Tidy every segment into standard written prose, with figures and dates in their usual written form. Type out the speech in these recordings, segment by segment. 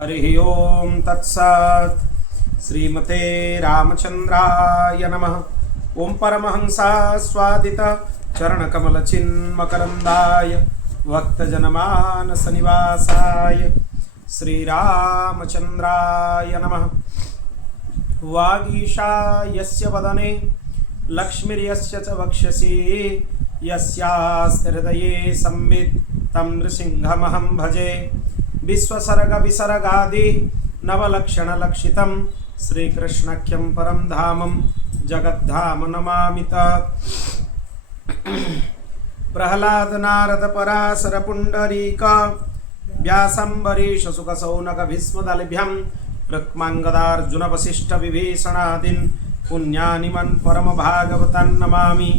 हरि ओम तत्सत्। श्रीमते रामचंद्राय नमः। ओम परमहंसा स्वादित चरणकमल चिन्मकरंदाय भक्तजनमानस निवासाय श्रीरामचंद्राय नमः। वागीशा यस्य वदने लक्ष्मीर्यस्य च वक्षसि यस्यास्ति हृदये संवित् तं नृसिंहमहं भजे। विश्वसर्ग विसर्गादि नवलक्षण लक्षितं श्रीकृष्णाख्यं परं धामं जगद्धाम नमामि तत्। प्रह्लाद नारद पराशर पुंडरीक व्यासंबरीश सुख सौनक भीष्मदलभ्यं रुक्मांगदार्जुन वसिष्ठ विभीषणादीन् पुण्यानि मन् परम भागवतान् नमामि।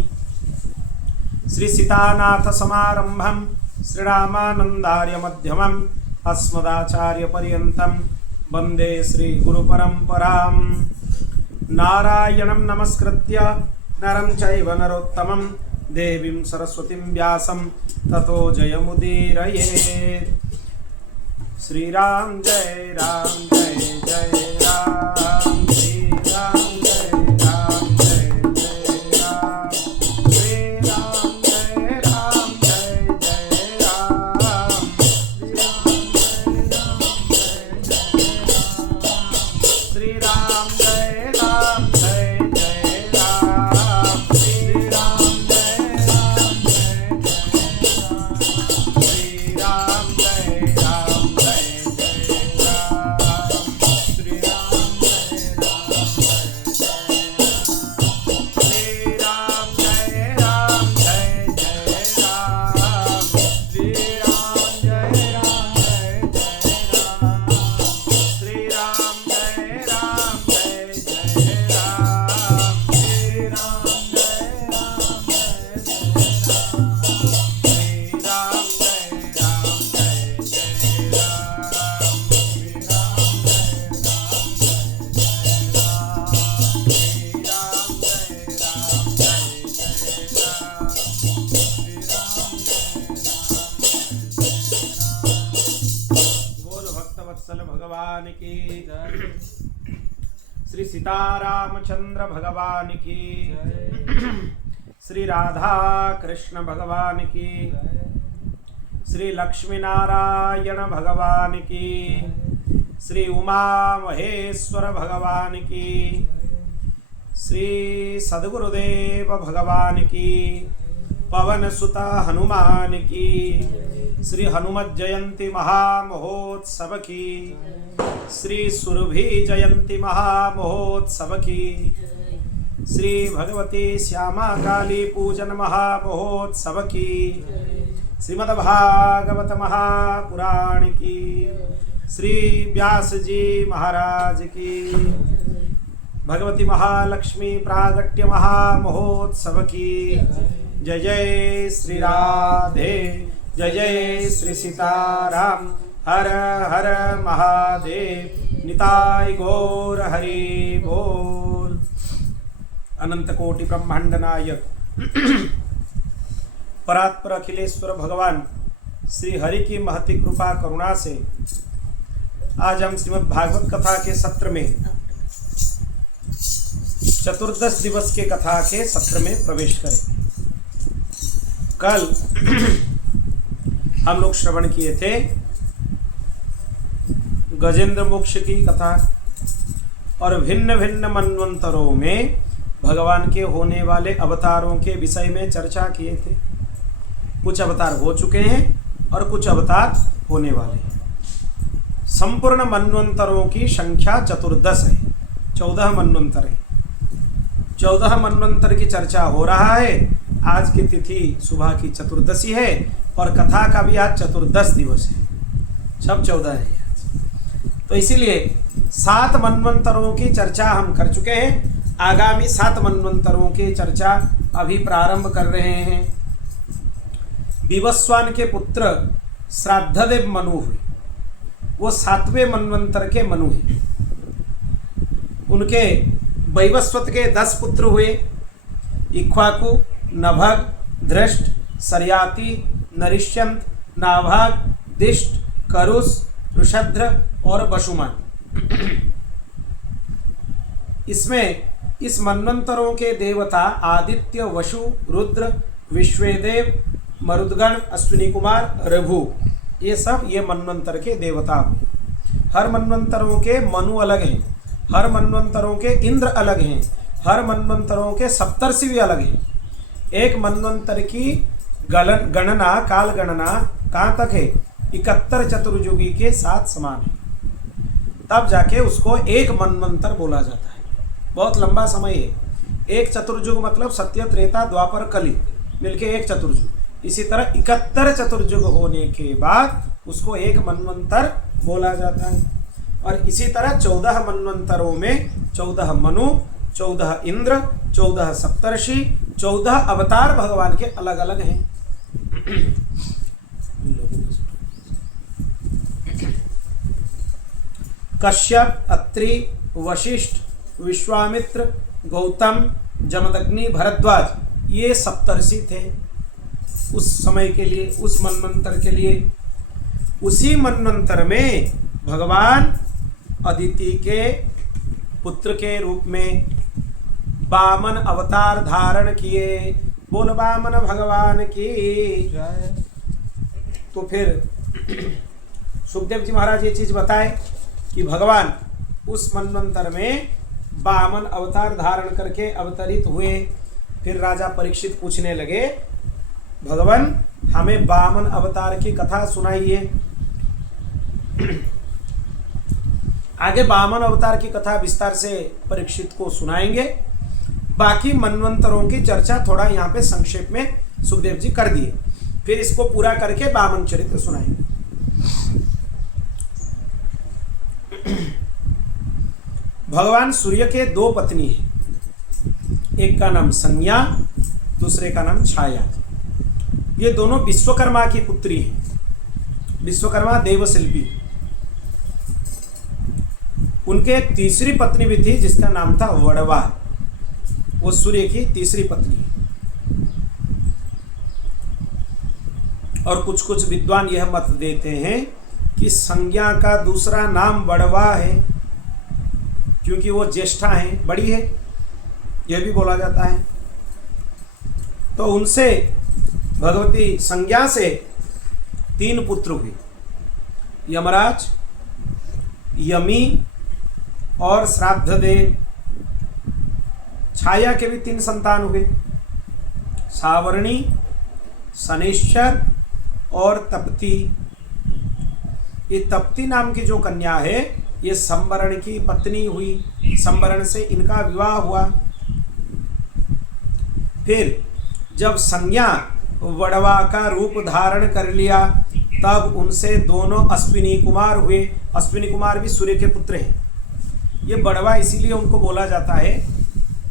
श्री सीतानाथ समारंभं श्रीरामानंदार्य मध्यमम् अस्मदाचार्य पर्यन्तं वन्दे श्री गुरु परंपरां। नारायणं नमस्कृत्य नरं चैव नरोत्तमं देवीं सरस्वतीं व्यासं ततो जयमुदीरयेत्। श्रीराम जय राम जय जय राम, श्रीराम जय राम जय जय राम, श्रीराम जय राम जय जय राम, श्रीराम जय राम जय जय राम, श्रीराम जय राम जय जय भगवान की श्री सीतारामचंद्र भगवान की, श्री राधा कृष्ण भगवान की, श्री लक्ष्मी नारायण भगवान की, श्री उमा महेश्वर भगवान की, श्री सद्गुरुदेव भगवान की, पवन सुत हनुमान की, श्री हनुमत जयंती महामहोत्सव की, श्री सुरभि जयंती महामहोत्सव की, श्री भगवती श्यामा काली पूजन महामहोत्सव की, श्रीमद्भागवत महापुराण की, श्री व्यास जी महाराज की, भगवती महालक्ष्मी प्रागट्य महामहोत्सव की। जय जय श्री राधे, जय जय श्री सीताराम, हर हर महादेव, निताय गौर हरि बोल। अनंत कोटि ब्रह्मांड नायक परात्पर अखिलेश्वर भगवान श्री हरि की महती कृपा करुणा से आज हम श्रीमद् भागवत कथा के सत्र में चतुर्दश दिवस के कथा के सत्र में प्रवेश करें। कल हम लोग श्रवण किए थे गजेंद्र मोक्ष की कथा और भिन्न भिन्न मनवंतरों में भगवान के होने वाले अवतारों के विषय में चर्चा किए थे। कुछ अवतार हो चुके हैं और कुछ अवतार होने वाले हैं। संपूर्ण मनवंतरों की संख्या 14 है, 14 मनवंतर है। 14 मनवंतर की चर्चा हो रहा है। आज की तिथि सुबह की चतुर्दशी है और कथा का भी आज चतुर्दश दिवस है, सब 14 है। तो इसीलिए 7 मनवंतरों की चर्चा हम कर चुके हैं। आगामी 7 मनवंतरों की चर्चा अभी प्रारंभ कर रहे हैं। विवस्वान के पुत्र श्राद्धदेव मनु हुए, वो 7वें मनवंतर के मनु हैं। उनके वैवस्वत के 10 पुत्र हुए, इक्ष्वाकु, नभग, धृष्ट, सर्याति, नरिष्यंत, नाभाग, दिष्ट, करुष, वृषध्र और वसुमान। इसमें इस मनवंतरों के देवता आदित्य, वसु, रुद्र, विश्वेदेव, मरुदगण, अश्विनी कुमार, रघु, ये सब ये मनवंतर के देवता हुए। हर मनवंतरों के मनु अलग हैं, हर मनवंतरों के इंद्र अलग हैं, हर मनवंतरों के सप्तर्षि भी अलग हैं। एक मनवंतर की गणना, काल गणना कहाँ तक है? 71 चतुर्युगी के साथ समान है, तब जाके उसको एक मनवंतर बोला जाता है। बहुत लंबा समय है। एक चतुर्युग मतलब सत्य, त्रेता, द्वापर, कली मिलके एक चतुर्युग। इसी तरह 71 चतुर्युग होने के बाद उसको एक मनवंतर बोला जाता है। और इसी तरह 14 मनवंतरों में 14 मनु, 14 इंद्र, 14 सप्तर्षि, 14 अवतार भगवान के अलग अलग हैं। कश्यप, अत्रि, वशिष्ठ, विश्वामित्र, गौतम, जमदग्नि, भरद्वाज, ये सप्तर्षि थे उस समय के लिए, उस मनवंतर के लिए। उसी मनवंतर में भगवान अदिति के पुत्र के रूप में वामन अवतार धारण किए। बोल वामन भगवान की। तो फिर सुखदेव जी महाराज ये चीज बताए कि भगवान उस मनवंतर में वामन अवतार धारण करके अवतरित हुए। फिर राजा परीक्षित पूछने लगे, भगवान हमें वामन अवतार की कथा सुनाइए। आगे वामन अवतार की कथा विस्तार से परीक्षित को सुनाएंगे। बाकी मनवंतरों की चर्चा थोड़ा यहाँ पे संक्षेप में सुखदेव जी कर दिए, फिर इसको पूरा करके वामन चरित्र सुनाएंगे। भगवान सूर्य के 2 पत्नी हैं, एक का नाम संज्ञा, दूसरे का नाम छाया। ये दोनों विश्वकर्मा की पुत्री हैं। विश्वकर्मा देवशिल्पी। उनके एक तीसरी पत्नी भी थी जिसका नाम था वड़वा, वो सूर्य की तीसरी पत्नी है। और कुछ कुछ विद्वान यह मत देते हैं कि संज्ञा का दूसरा नाम वड़वा है क्योंकि वो ज्येष्ठा है, बड़ी है, यह भी बोला जाता है। तो उनसे भगवती संज्ञा से 3 पुत्र हुए, यमराज, यमी और श्राद्धदेव। छाया के भी 3 संतान हुए, सावर्णी, शनैश्चर और तप्ती। ये तप्ती नाम की जो कन्या है ये संवरण की पत्नी हुई, संवरण से इनका विवाह हुआ। फिर जब संज्ञा वड़वा का रूप धारण कर लिया तब उनसे दोनों अश्विनी कुमार हुए। अश्विनी कुमार भी सूर्य के पुत्र हैं। ये वड़वा इसीलिए उनको बोला जाता है,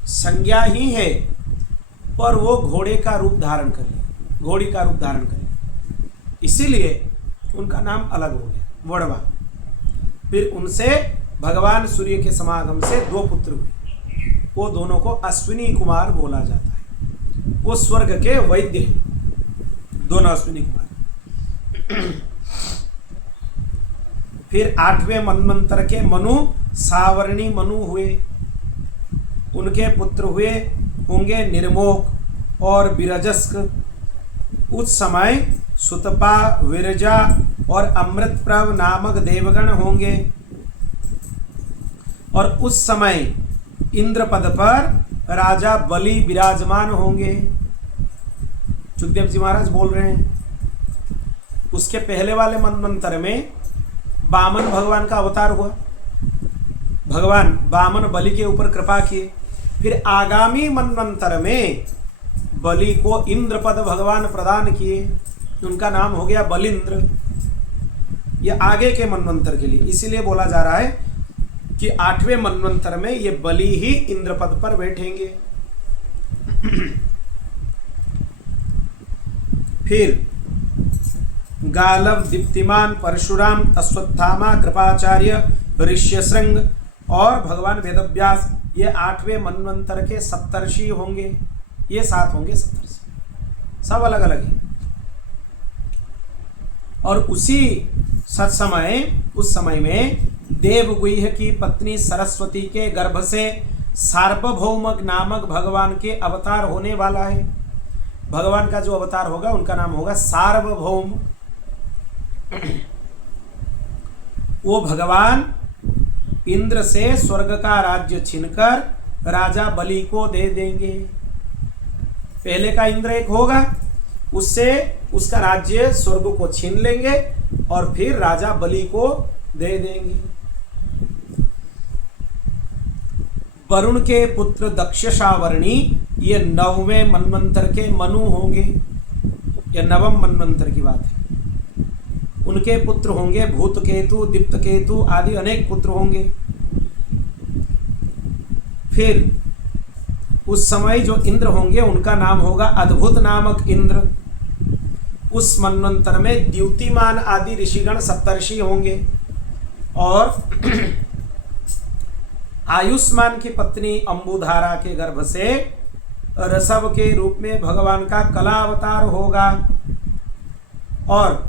संज्ञा ही है पर वो घोड़े का रूप धारण कर लिया, घोड़ी का रूप धारण कर लिया, इसीलिए उनका नाम अलग हो गया, वड़वा। फिर उनसे भगवान सूर्य के समागम से 2 पुत्र हुए, वो दोनों को अश्विनी कुमार बोला जाता है। वो स्वर्ग के वैद्य हैं, दोनों अश्विनी कुमार। फिर 8वें मनवंतर के मनु, सावर्णी मनु हुए। उनके पुत्र हुए होंगे निर्मोक और विरजस्क। उस समय सुतपा, विरजा और अमृतप्रभ नामक देवगण होंगे। और उस समय इंद्रपद पर राजा बलि विराजमान होंगे। सुखदेव जी महाराज बोल रहे हैं। उसके पहले वाले मनवंतर में वामन भगवान का अवतार हुआ, भगवान वामन बलि के ऊपर कृपा किए। फिर आगामी मनवंतर में बलि को इंद्रपद भगवान प्रदान किए, उनका नाम हो गया बलिंद्र। ये आगे के मनवंतर के लिए इसीलिए बोला जा रहा है कि 8वें मनवंतर में ये बलि ही इंद्रपद पर बैठेंगे। फिर गालव, दीप्तिमान, परशुराम, अश्वत्थामा, कृपाचार्य, ऋष्यशृंग और भगवान वेदव्यास, ये 8वें मनवंतर के सप्तर्षि होंगे। ये 7 होंगे सप्तर्षि, सब अलग अलग हैं। और उसी उस समय में देवगुह्य की पत्नी सरस्वती के गर्भ से सार्वभौमक नामक भगवान के अवतार होने वाला है। भगवान का जो अवतार होगा उनका नाम होगा सार्वभौम। वो भगवान इंद्र से स्वर्ग का राज्य छीनकर राजा बलि को दे देंगे। पहले का इंद्र एक होगा, उससे उसका राज्य स्वर्ग को छीन लेंगे और फिर राजा बलि को दे देंगे। वरुण के पुत्र दक्षशावर्णी ये 9वें मनवंतर के मनु होंगे। यह 9वें मनवंतर की बात है। उनके पुत्र होंगे भूतकेतु, दीप्तकेतु आदि अनेक पुत्र होंगे। फिर उस समय जो इंद्र होंगे उनका नाम होगा अद्भुत नामक इंद्र। उस मनवंतर में द्युतिमान आदि ऋषिगण सप्तर्षि होंगे और आयुष्मान की पत्नी अंबुधारा के गर्भ से ऋषभ के रूप में भगवान का कला अवतार होगा और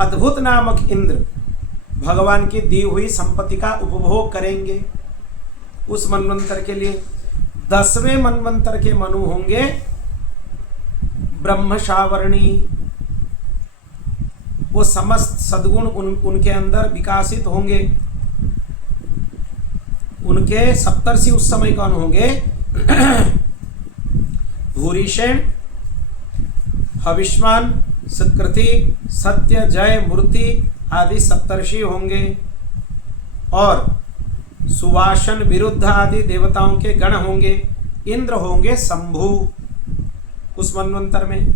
अद्भुत नामक इंद्र भगवान की दी हुई संपत्ति का उपभोग करेंगे। उस मनवंतर के लिए 10वें मनवंतर के मनु होंगे ब्रह्मशावर्णी। वो समस्त सद्गुण उनके अंदर विकासित होंगे। उनके सप्तर्षि उस समय कौन होंगे? भूरिशेन, हविष्मान, सुकृति, सत्य, जय, मूर्ति आदि सप्तर्षि होंगे और सुवासन, विरुद्ध आदि देवताओं के गण होंगे। इंद्र होंगे शंभु। उस मनवंतर में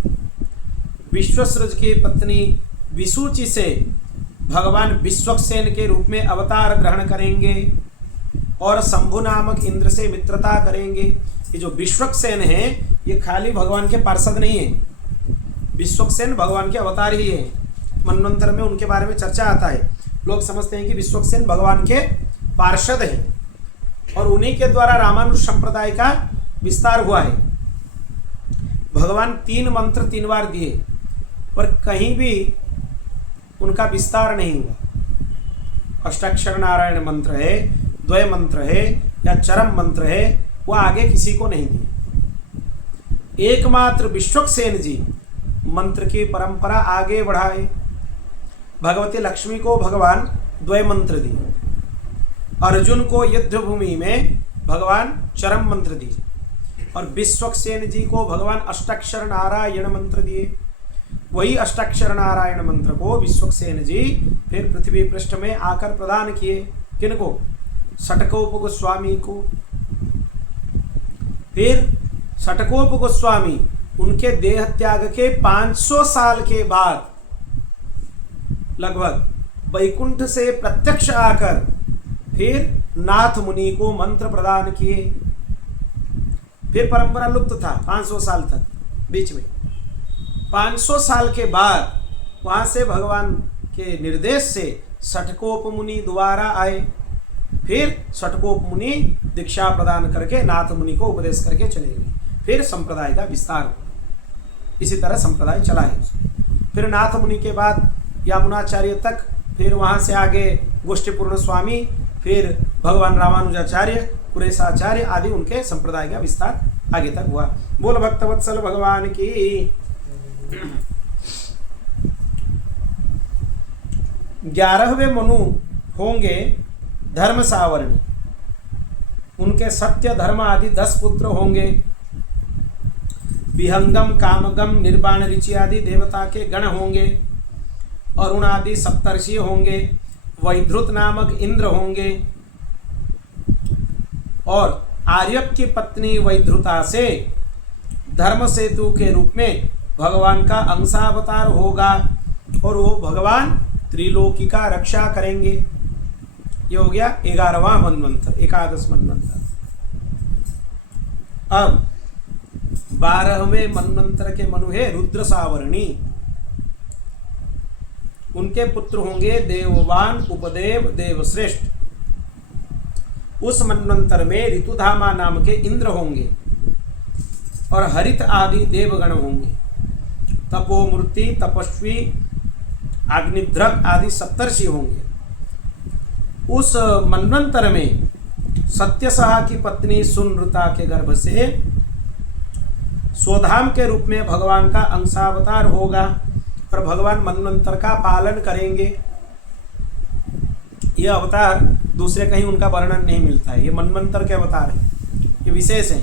विश्वसृज की पत्नी विसूचि से भगवान विश्वक्सेन के रूप में अवतार ग्रहण करेंगे और शंभु नामक इंद्र से मित्रता करेंगे। ये जो विश्वक्सेन है ये खाली भगवान के पार्षद नहीं है, विश्वक्सेन भगवान के अवतार ही है। मनवंतर में उनके बारे में चर्चा आता है। लोग समझते हैं कि विश्वक्सेन भगवान के पार्षद हैं और उन्हीं के द्वारा रामानुज संप्रदाय का विस्तार हुआ है। भगवान 3 मंत्र 3 बार दिए पर कहीं भी उनका विस्तार नहीं हुआ। अष्टाक्षर नारायण मंत्र है, द्वय मंत्र है या चरम मंत्र है, वो आगे किसी को नहीं दिए। एकमात्र विश्वक्सेन जी मंत्र की परंपरा आगे बढ़ाए। भगवती लक्ष्मी को भगवान द्वय मंत्र दिए, अर्जुन को युद्ध भूमि में भगवान चरम मंत्र दिए और विश्वक्सेन जी को भगवान अष्टाक्षर नारायण मंत्र दिए। वही अष्टाक्षर नारायण मंत्र को विश्वक्सेन जी फिर पृथ्वी पृष्ठ में आकर प्रदान किए। किनको? षटकोप गोस्वामी को। फिर षटकोप गोस्वामी उनके देह त्याग के 500 साल के बाद लगभग वैकुंठ से प्रत्यक्ष आकर फिर नाथ मुनि को मंत्र प्रदान किए। फिर परंपरा लुप्त था 500 साल तक। बीच में 500 साल के बाद वहां से भगवान के निर्देश से षटकोप मुनि दोबारा आए। फिर षटकोप मुनि दीक्षा प्रदान करके नाथ मुनि को उपदेश करके चले गए। फिर संप्रदाय का विस्तार हुआ। इसी तरह संप्रदाय चला है। फिर नाथ मुनि के बाद यामुनाचार्य तक, फिर वहां से आगे गोष्ठीपूर्ण स्वामी, फिर भगवान रामानुजाचार्य, कुरेशाचार्य आदि उनके संप्रदाय का विस्तार आगे तक हुआ। बोल भक्तवत्सल भगवान की। 11वें मनु होंगे धर्म सावरणी। उनके सत्य, धर्म आदि 10 पुत्र होंगे। विहंगम, कामगम, निर्वाण, ऋचि आदि देवता के गण होंगे। अरुण आदि सप्तर्षि होंगे। वैद्रुत नामक इंद्र होंगे और आर्यप की पत्नी वैद्रुता से धर्म सेतु के रूप में भगवान का अंशावतार होगा और वो भगवान त्रिलोकी का रक्षा करेंगे। ये हो गया 11वां मनवंतर, 11 मनवंतर। अब 12वें मनवंतर के मनु है रुद्र सावरणी। उनके पुत्र होंगे देववान, उपदेव, देवश्रेष्ठ। उस मनवंतर में ऋतुधामा नाम के इंद्र होंगे और हरित आदि देवगण होंगे तपोमूर्ति, तपस्वी, अग्निध्रक आदि सप्तर्षि होंगे। उस मनवंतर में सत्यसहा की पत्नी सुनृता के गर्भ से स्वधाम के रूप में भगवान का अंशावतार होगा और भगवान मनवंतर का पालन करेंगे। यह अवतार दूसरे कहीं उनका वर्णन नहीं मिलता है, ये मनवंतर के अवतार है, ये विशेष है।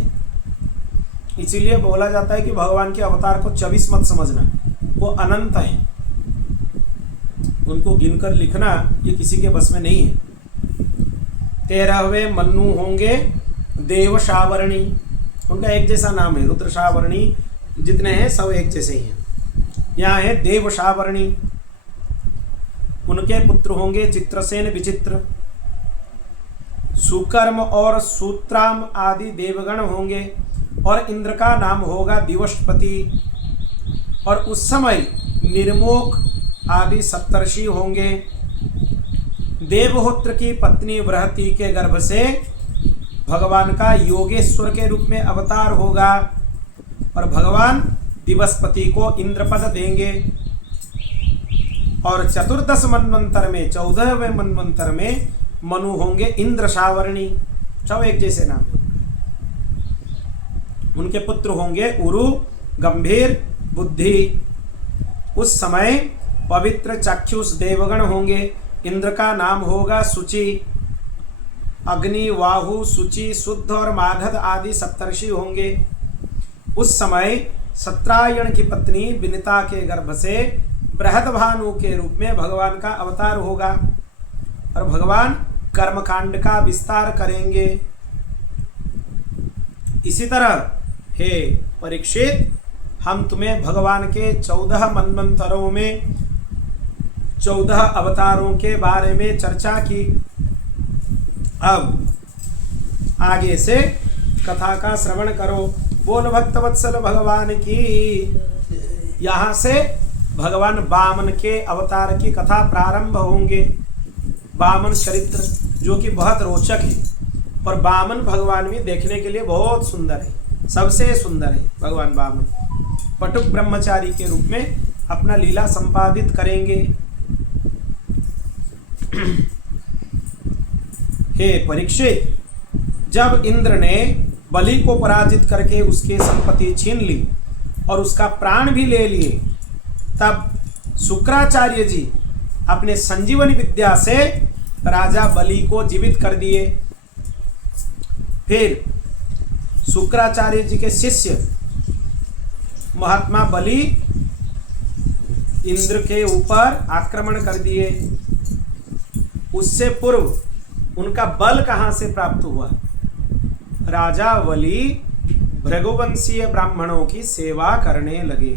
इसीलिए बोला जाता है कि भगवान के अवतार को 24 मत समझना, वो अनंत है, उनको गिनकर लिखना ये किसी के बस में नहीं है। 13वें मन्नु होंगे देव शावर्णी, उनका एक जैसा नाम है। रुद्र शावर्णी जितने हैं सब एक जैसे ही हैं। यहाँ है देव शावर्णी। उनके पुत्र होंगे चित्रसेन, विचित्र, सुकर्म और सूत्राम आदि देवगण होंगे और इंद्र का नाम होगा दिवसपति। और उस समय निर्मोक आदि सप्तर्षि होंगे। देवहोत्र की पत्नी बृहति के गर्भ से भगवान का योगेश्वर के रूप में अवतार होगा और भगवान दिवसपति को इंद्रपद देंगे। और चतुर्दश मनवंतर में 14वें मनवंतर में मनु होंगे इंद्र शावर्णी, सब एक जैसे नाम। उनके पुत्र होंगे उरु, गंभीर, बुद्धि। उस समय पवित्र चाक्षुष देवगण होंगे। इंद्र का नाम होगा शुचि। अग्नि, वाहु, शुचि, शुद्ध और मागध आदि सप्तर्षि होंगे। उस समय सत्रायण की पत्नी विनिता के गर्भ से बृहदभानु के रूप में भगवान का अवतार होगा और भगवान कर्मकांड का विस्तार करेंगे। इसी तरह हे परीक्षित, हम तुम्हें भगवान के 14 मनवंतरों में 14 अवतारों के बारे में चर्चा की। अब आगे से कथा का श्रवण करो। बोल भक्तवत्सल भगवान की। यहाँ से भगवान वामन के अवतार की कथा प्रारंभ होंगे। वामन चरित्र जो कि बहुत रोचक है और वामन भगवान भी देखने के लिए बहुत सुंदर है, सबसे सुंदर है भगवान वामन। पटुक ब्रह्मचारी के रूप में अपना लीला संपादित करेंगे। हे परीक्षित, जब इंद्र ने बलि को पराजित करके उसके संपत्ति छीन ली और उसका प्राण भी ले लिए, तब शुक्राचार्य जी अपने संजीवनी विद्या से राजा बलि को जीवित कर दिए। फिर शुक्राचार्य जी के शिष्य महात्मा बलि इंद्र के ऊपर आक्रमण कर दिए। उससे पूर्व उनका बल कहाँ से प्राप्त हुआ? राजा बलि भृगुवंशीय ब्राह्मणों की सेवा करने लगे।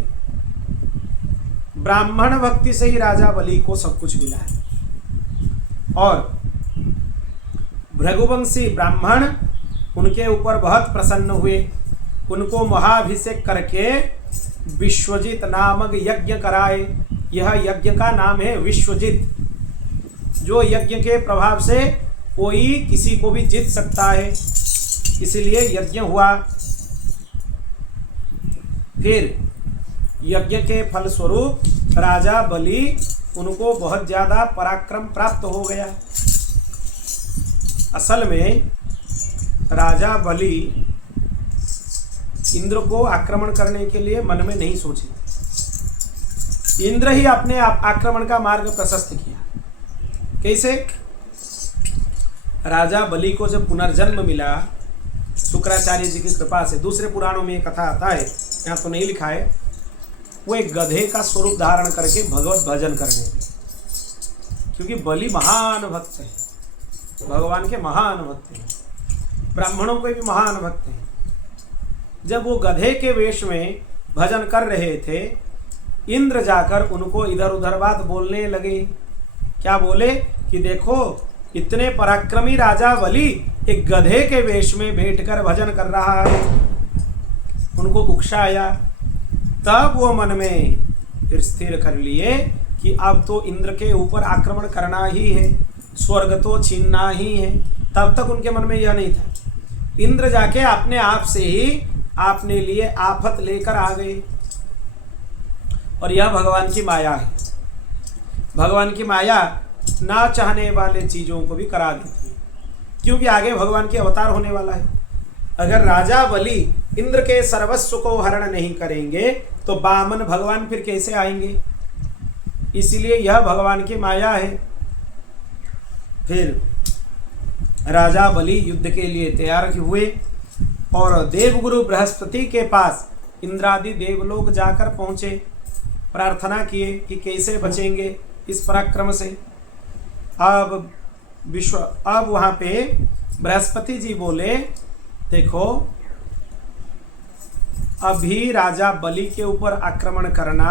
ब्राह्मण भक्ति से ही राजा बलि को सब कुछ मिला है। और भृगुवंशी ब्राह्मण उनके ऊपर बहुत प्रसन्न हुए। उनको महाभिषेक करके विश्वजित नामक यज्ञ कराए। यह यज्ञ का नाम है विश्वजित, जो यज्ञ के प्रभाव से कोई किसी को भी जीत सकता है, इसलिए यज्ञ हुआ। फिर यज्ञ के फलस्वरूप राजा बलि उनको बहुत ज्यादा पराक्रम प्राप्त हो गया। असल में राजा बलि इंद्र को आक्रमण करने के लिए मन में नहीं सोचे, इंद्र ही अपने आक्रमण का मार्ग प्रशस्त किया। कैसे? राजा बलि को जब पुनर्जन्म मिला शुक्राचार्य जी की कृपा से, दूसरे पुराणों में एक कथा आता है, यहाँ तो नहीं लिखा है, वो एक गधे का स्वरूप धारण करके भगवत भजन करने लगे। क्योंकि बलि महान भक्त है, भगवान के महान भक्त हैं, ब्राह्मणों के भी महान भक्त हैं। जब वो गधे के वेश में भजन कर रहे थे, इंद्र जाकर उनको इधर उधर बात बोलने लगे। क्या बोले कि देखो इतने पराक्रमी राजा बलि एक गधे के वेश में बैठकर भजन कर रहा है। उनको उकसाया। तब वो मन में फिर स्थिर कर लिए कि अब तो इंद्र के ऊपर आक्रमण करना ही है, स्वर्ग तो छीनना ही है। तब तक उनके मन में यह नहीं था। इंद्र जाके अपने आप से ही आपने लिए आफत लेकर आ गए। और यह भगवान की माया है। भगवान की माया ना चाहने वाले चीज़ों को भी करा देती है, क्योंकि आगे भगवान के अवतार होने वाला है। अगर राजा बलि इंद्र के सर्वस्व को हरण नहीं करेंगे तो वामन भगवान फिर कैसे आएंगे? इसलिए यह भगवान की माया है। फिर राजा बलि युद्ध के लिए तैयार हुए और देवगुरु बृहस्पति के पास इंद्रादि देवलोक जाकर पहुंचे, प्रार्थना किए कि कैसे बचेंगे इस पराक्रम से। अब वहां पे बृहस्पति जी बोले, देखो अभी राजा बलि के ऊपर आक्रमण करना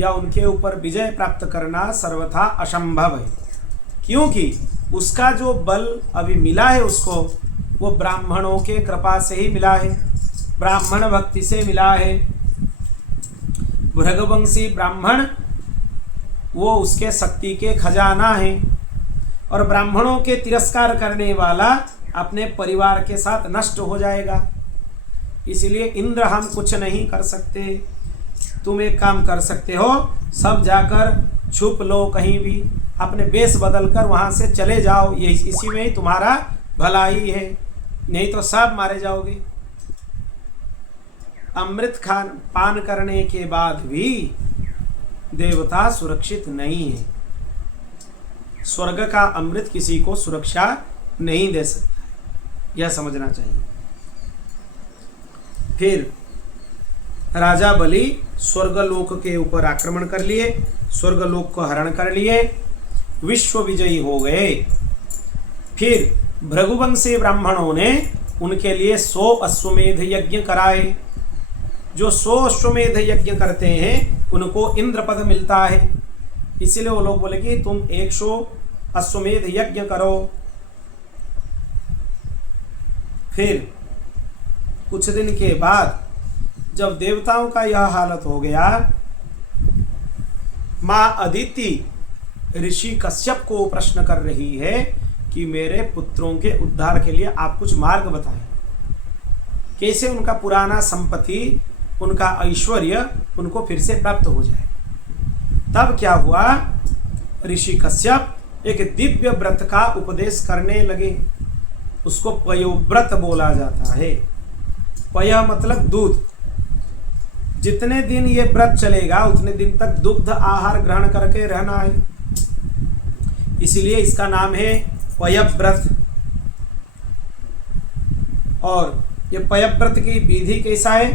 या उनके ऊपर विजय प्राप्त करना सर्वथा असंभव है, क्योंकि उसका जो बल अभी मिला है उसको, वो ब्राह्मणों के कृपा से ही मिला है, ब्राह्मण भक्ति से मिला है। भृगवंशी ब्राह्मण वो उसके शक्ति के खजाना है, और ब्राह्मणों के तिरस्कार करने वाला अपने परिवार के साथ नष्ट हो जाएगा। इसलिए इंद्र हम कुछ नहीं कर सकते, तुम एक काम कर सकते हो, सब जाकर छुप लो कहीं भी, अपने वेश बदल कर वहां से चले जाओ, ये इसी में ही तुम्हारा भलाई है, नहीं तो सब मारे जाओगे। अमृत पान करने के बाद भी देवता सुरक्षित नहीं है। स्वर्ग का अमृत किसी को सुरक्षा नहीं दे सकता, यह समझना चाहिए। फिर राजा बलि स्वर्गलोक के ऊपर आक्रमण कर लिए, स्वर्गलोक को हरण कर लिए, विश्व विजयी हो गए। फिर भृगुवंशी ब्राह्मणों ने उनके लिए 100 अश्वमेध यज्ञ कराए। जो 100 अश्वमेध यज्ञ करते हैं उनको इंद्र पद मिलता है, इसीलिए वो लोग बोले कि तुम 100 अश्वमेध यज्ञ करो। फिर कुछ दिन के बाद जब देवताओं का यह हालत हो गया, माँ अदिति ऋषि कश्यप को प्रश्न कर रही है कि मेरे पुत्रों के उद्धार के लिए आप कुछ मार्ग बताएं, कैसे उनका पुराना संपत्ति, उनका ऐश्वर्य उनको फिर से प्राप्त हो जाए। तब क्या हुआ, ऋषि कश्यप एक दिव्य व्रत का उपदेश करने लगे। उसको पयोव्रत बोला जाता है। पय मतलब दूध। जितने दिन ये व्रत चलेगा उतने दिन तक दुग्ध आहार ग्रहण करके रहना है, इसलिए इसका नाम है पयव्रत। और ये पयव्रत की विधि कैसा है,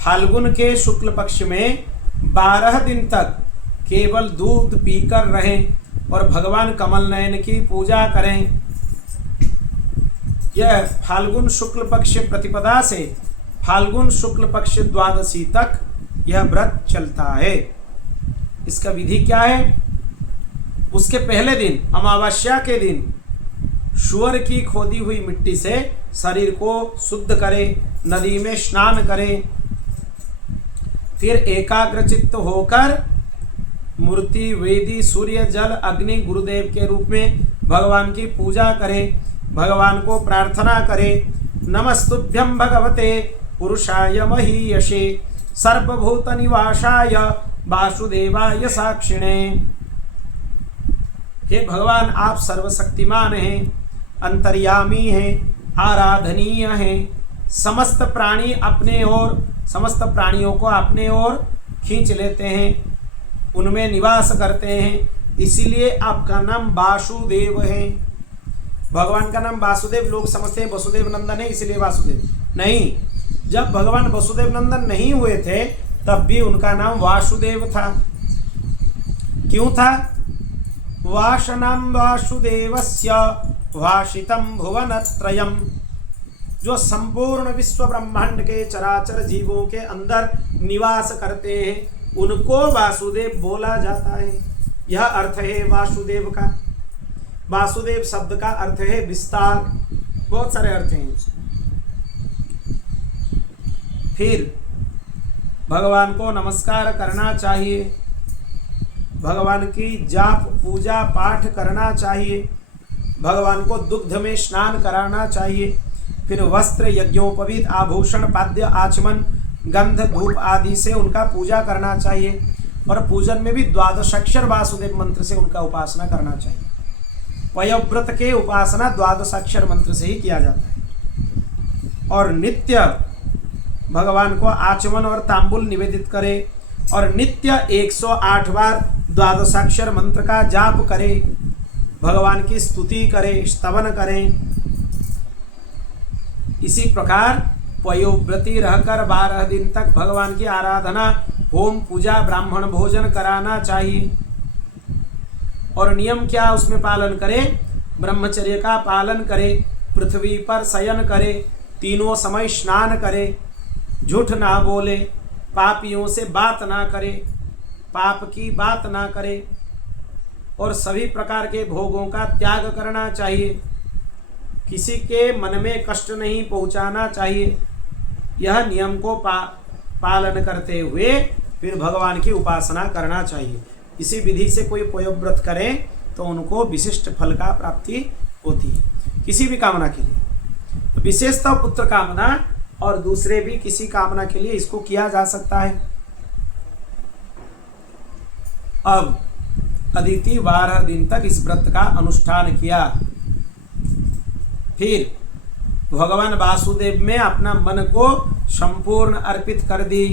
फाल्गुन के शुक्ल पक्ष में 12 दिन तक केवल दूध पीकर रहें और भगवान कमल नयन की पूजा करें। यह फाल्गुन शुक्ल पक्ष प्रतिपदा से फाल्गुन शुक्ल पक्ष द्वादशी तक यह व्रत चलता है। इसका विधि क्या है, उसके पहले दिन अमावस्या के दिन सूअर की खोदी हुई मिट्टी से शरीर को शुद्ध करें, नदी में स्नान करें, फिर एकाग्रचित्त होकर मूर्ति, वेदी, सूर्य, जल, अग्नि, गुरुदेव के रूप में भगवान की पूजा करें, भगवान को प्रार्थना करें। नमस्तुभ्यं भगवते पुरुषाय महीयसे सर्वभूत निवासाय वासुदेवाय साक्षिणे। हे भगवान, आप सर्वशक्तिमान हैं, अंतर्यामी हैं, आराधनीय हैं। समस्त प्राणी अपने ओर, समस्त प्राणियों को अपने ओर खींच लेते हैं, उनमें निवास करते हैं, इसीलिए आपका नाम वासुदेव है। भगवान का नाम वासुदेव लोग समझते हैं वसुदेव नंदन है इसलिए वासुदेव, नहीं। जब भगवान वसुदेव नंदन नहीं हुए थे तब भी उनका नाम वासुदेव था। क्यों था, वासनाम वासुदेवस्य वासितम भुवनत्रयम्। जो संपूर्ण विश्व ब्रह्मांड के चराचर जीवों के अंदर निवास करते हैं उनको वासुदेव बोला जाता है। यह अर्थ है वासुदेव का। वासुदेव शब्द का अर्थ है विस्तार, बहुत सारे अर्थ हैं उसके। फिर भगवान को नमस्कार करना चाहिए, भगवान की जाप पूजा पाठ करना चाहिए, भगवान को दुग्ध में स्नान कराना चाहिए, फिर वस्त्र, यज्ञोपवीत, आभूषण, पाद्य, आचमन, गंध, धूप आदि से उनका पूजा करना चाहिए। और पूजन में भी द्वादशाक्षर वासुदेव मंत्र से उनका उपासना करना चाहिए। पयव्रत के उपासना द्वादशाक्षर मंत्र से ही किया जाता है। और नित्य भगवान को आचमन और तांबुल निवेदित करे और नित्य 108 बार द्वादशाक्षर मंत्र का जाप करे, भगवान की स्तुति करे, स्तवन करें। इसी प्रकार पयोव्रती रहकर 12 दिन तक भगवान की आराधना, होम पूजा, ब्राह्मण भोजन कराना चाहिए। और नियम क्या उसमें पालन करे? ब्रह्मचर्य का पालन करे, पृथ्वी पर शयन करे, तीनों समय स्नान करे, झूठ ना बोले, पापियों से बात ना करे, पाप की बात ना करे और सभी प्रकार के भोगों का त्याग करना चाहिए। किसी के मन में कष्ट नहीं पहुंचाना चाहिए। यह नियम को पालन करते हुए फिर भगवान की उपासना करना चाहिए। इसी विधि से कोई पयोव्रत करे तो उनको विशिष्ट फल का प्राप्ति होती है किसी भी कामना के लिए। विशेषतः पुत्र कामना और दूसरे भी किसी कामना के लिए इसको किया जा सकता है। अब अदिति 12 दिन तक इस व्रत का अनुष्ठान किया। फिर भगवान वासुदेव में अपना मन को संपूर्ण अर्पित कर दी,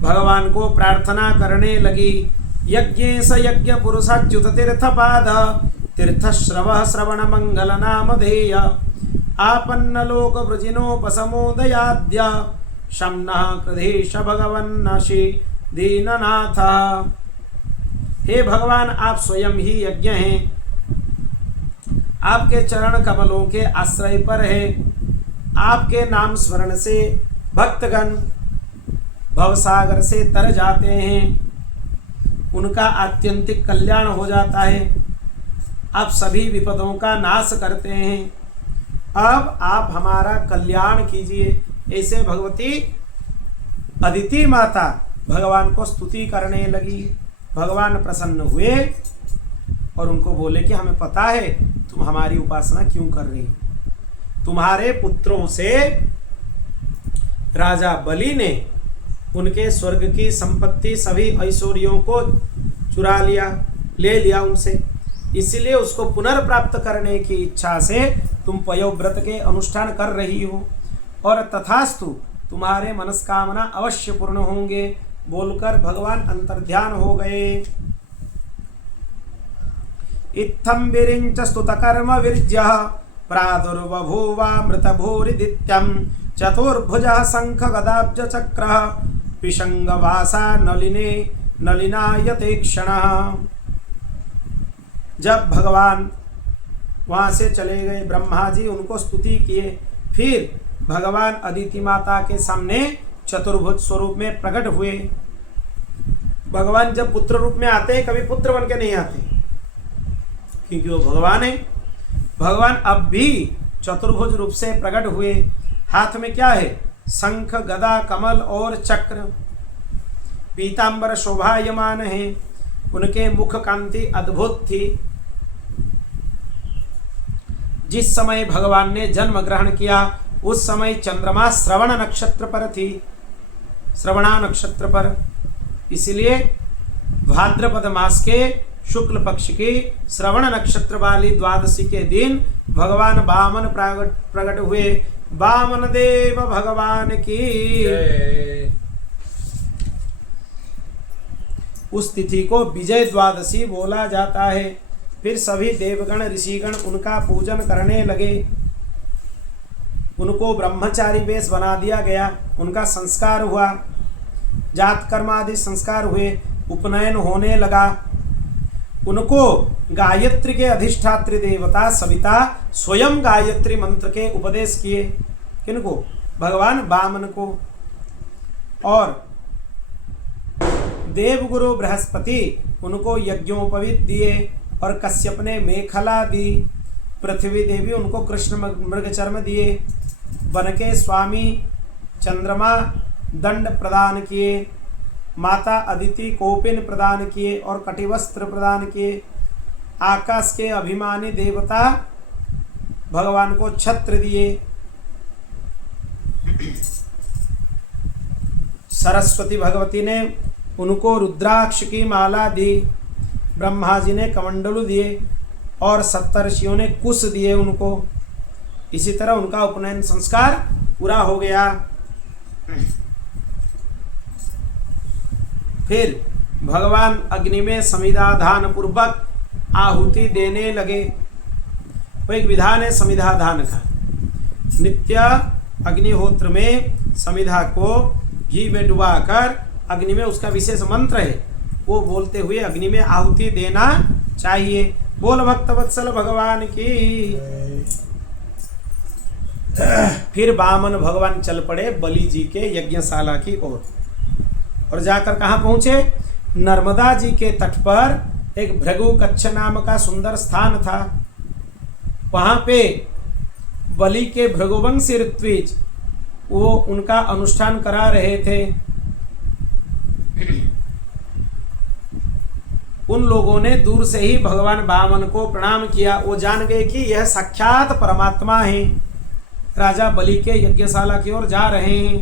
भगवान को प्रार्थना करने लगी। यज्ञ स यज्ञ पुरुषाच्युत तीर्थपाद तीर्थश्रव श्रवण मंगल नामधेय आपन्न लोक वृजिनोपसमोदयाद्य शम्नः कृधेश भगवन्नशि दीननाथ। हे भगवान, आप स्वयं ही यज्ञ हैं, आपके चरण कमलों के आश्रय पर है। आपके नाम स्मरण से भक्तगण भवसागर से तर जाते हैं, उनका आत्यंतिक कल्याण हो जाता है। आप सभी विपदों का नाश करते हैं। अब आप हमारा कल्याण कीजिए। ऐसे भगवती अदिति माता भगवान को स्तुति करने लगी। भगवान प्रसन्न हुए और उनको बोले कि हमें पता है तुम हमारी उपासना क्यों कर रही हो। तुम्हारे पुत्रों से राजा बलि ने उनके स्वर्ग की संपत्ति, सभी ऐश्वर्यों को चुरा लिया, ले लिया उनसे। इसलिए उसको पुनर्प्राप्त करने की इच्छा से तुम पयोव्रत के अनुष्ठान कर रही हो और तथास्तु तुम्हारे मनस्कामना अवश्य पूर्ण होंगे बोलकर भगवान अंतर्ध्यान हो गए। इत्थं विरिञ्च स्तुतकर्म विर्ज्यः प्रादुर्बभूवा मृतभूरिदित्यं चतुर्भुजः शंख गदाब्ज चक्रः पिशंगवासा नलिने नलिनायते क्षणः। जब भगवान वहाँ से चले गए, ब्रह्मा जी उनको स्तुति किए। फिर भगवान अदिति माता के सामने चतुर्भुज स्वरूप में प्रकट हुए। भगवान जब पुत्र रूप में आते हैं, कभी पुत्र बन के नहीं आते, क्योंकि वो भगवान है। भगवान अब भी चतुर्भुज रूप से प्रकट हुए। हाथ में क्या है? शंख, गदा, कमल और चक्र। पीतांबर शोभायमान है। उनके मुख कांति अद्भुत थी। जिस समय भगवान ने जन्म ग्रहण किया उस समय चंद्रमा श्रवण नक्षत्र पर थी, श्रवणा नक्षत्र पर। इसलिए भाद्रपद मास के शुक्ल पक्ष की श्रवण नक्षत्र वाली द्वादशी के दिन भगवान वामन प्रकट हुए। वामन देव भगवान की। उस तिथि को विजय द्वादशी बोला जाता है। फिर सभी देवगण ऋषिगण उनका पूजन करने लगे। उनको ब्रह्मचारी वेश बना दिया गया। उनका संस्कार हुआ, जात कर्म आदि संस्कार हुए, उपनयन होने लगा। उनको गायत्री के अधिष्ठात्री देवता सविता स्वयं गायत्री मंत्र के उपदेश किए। किनको? भगवान वामन को। और देवगुरु बृहस्पति उनको यज्ञोपवीत दिए और कश्यप ने मेखला दी। पृथ्वी देवी उनको कृष्ण मृगचर्म दिए। वन के स्वामी चंद्रमा दंड प्रदान किए। माता अदिति कोपिन प्रदान किए और कटिवस्त्र प्रदान किए। आकाश के अभिमानी देवता भगवान को छत्र दिए। सरस्वती भगवती ने उनको रुद्राक्ष की माला दी, ब्रह्मा जी ने कमंडलू दिए और सप्तर्षियों ने कुश दिए उनको। इसी तरह उनका उपनयन संस्कार पूरा हो गया। फिर भगवान अग्नि में समिधाधान पूर्वक आहुति देने लगे। वो एक विधान है समिधाधान का। नित्य अग्निहोत्र में समिधा को घी में डुबाकर अग्नि में, उसका विशेष मंत्र है, वो बोलते हुए अग्नि में आहुति देना चाहिए। बोल भक्त वत्सल भगवान की। फिर वामन भगवान चल पड़े बलि जी के यज्ञशाला की ओर और जाकर कहाँ पहुंचे? नर्मदा जी के तट पर एक भृगु कच्छ नाम का सुंदर स्थान था। वहां पे बलि के भृगुवंशी ऋत्विज वो उनका अनुष्ठान करा रहे थे। उन लोगों ने दूर से ही भगवान वामन को प्रणाम किया। वो जान गए कि यह साक्षात परमात्मा है। राजा बलि के यज्ञशाला की ओर जा रहे हैं।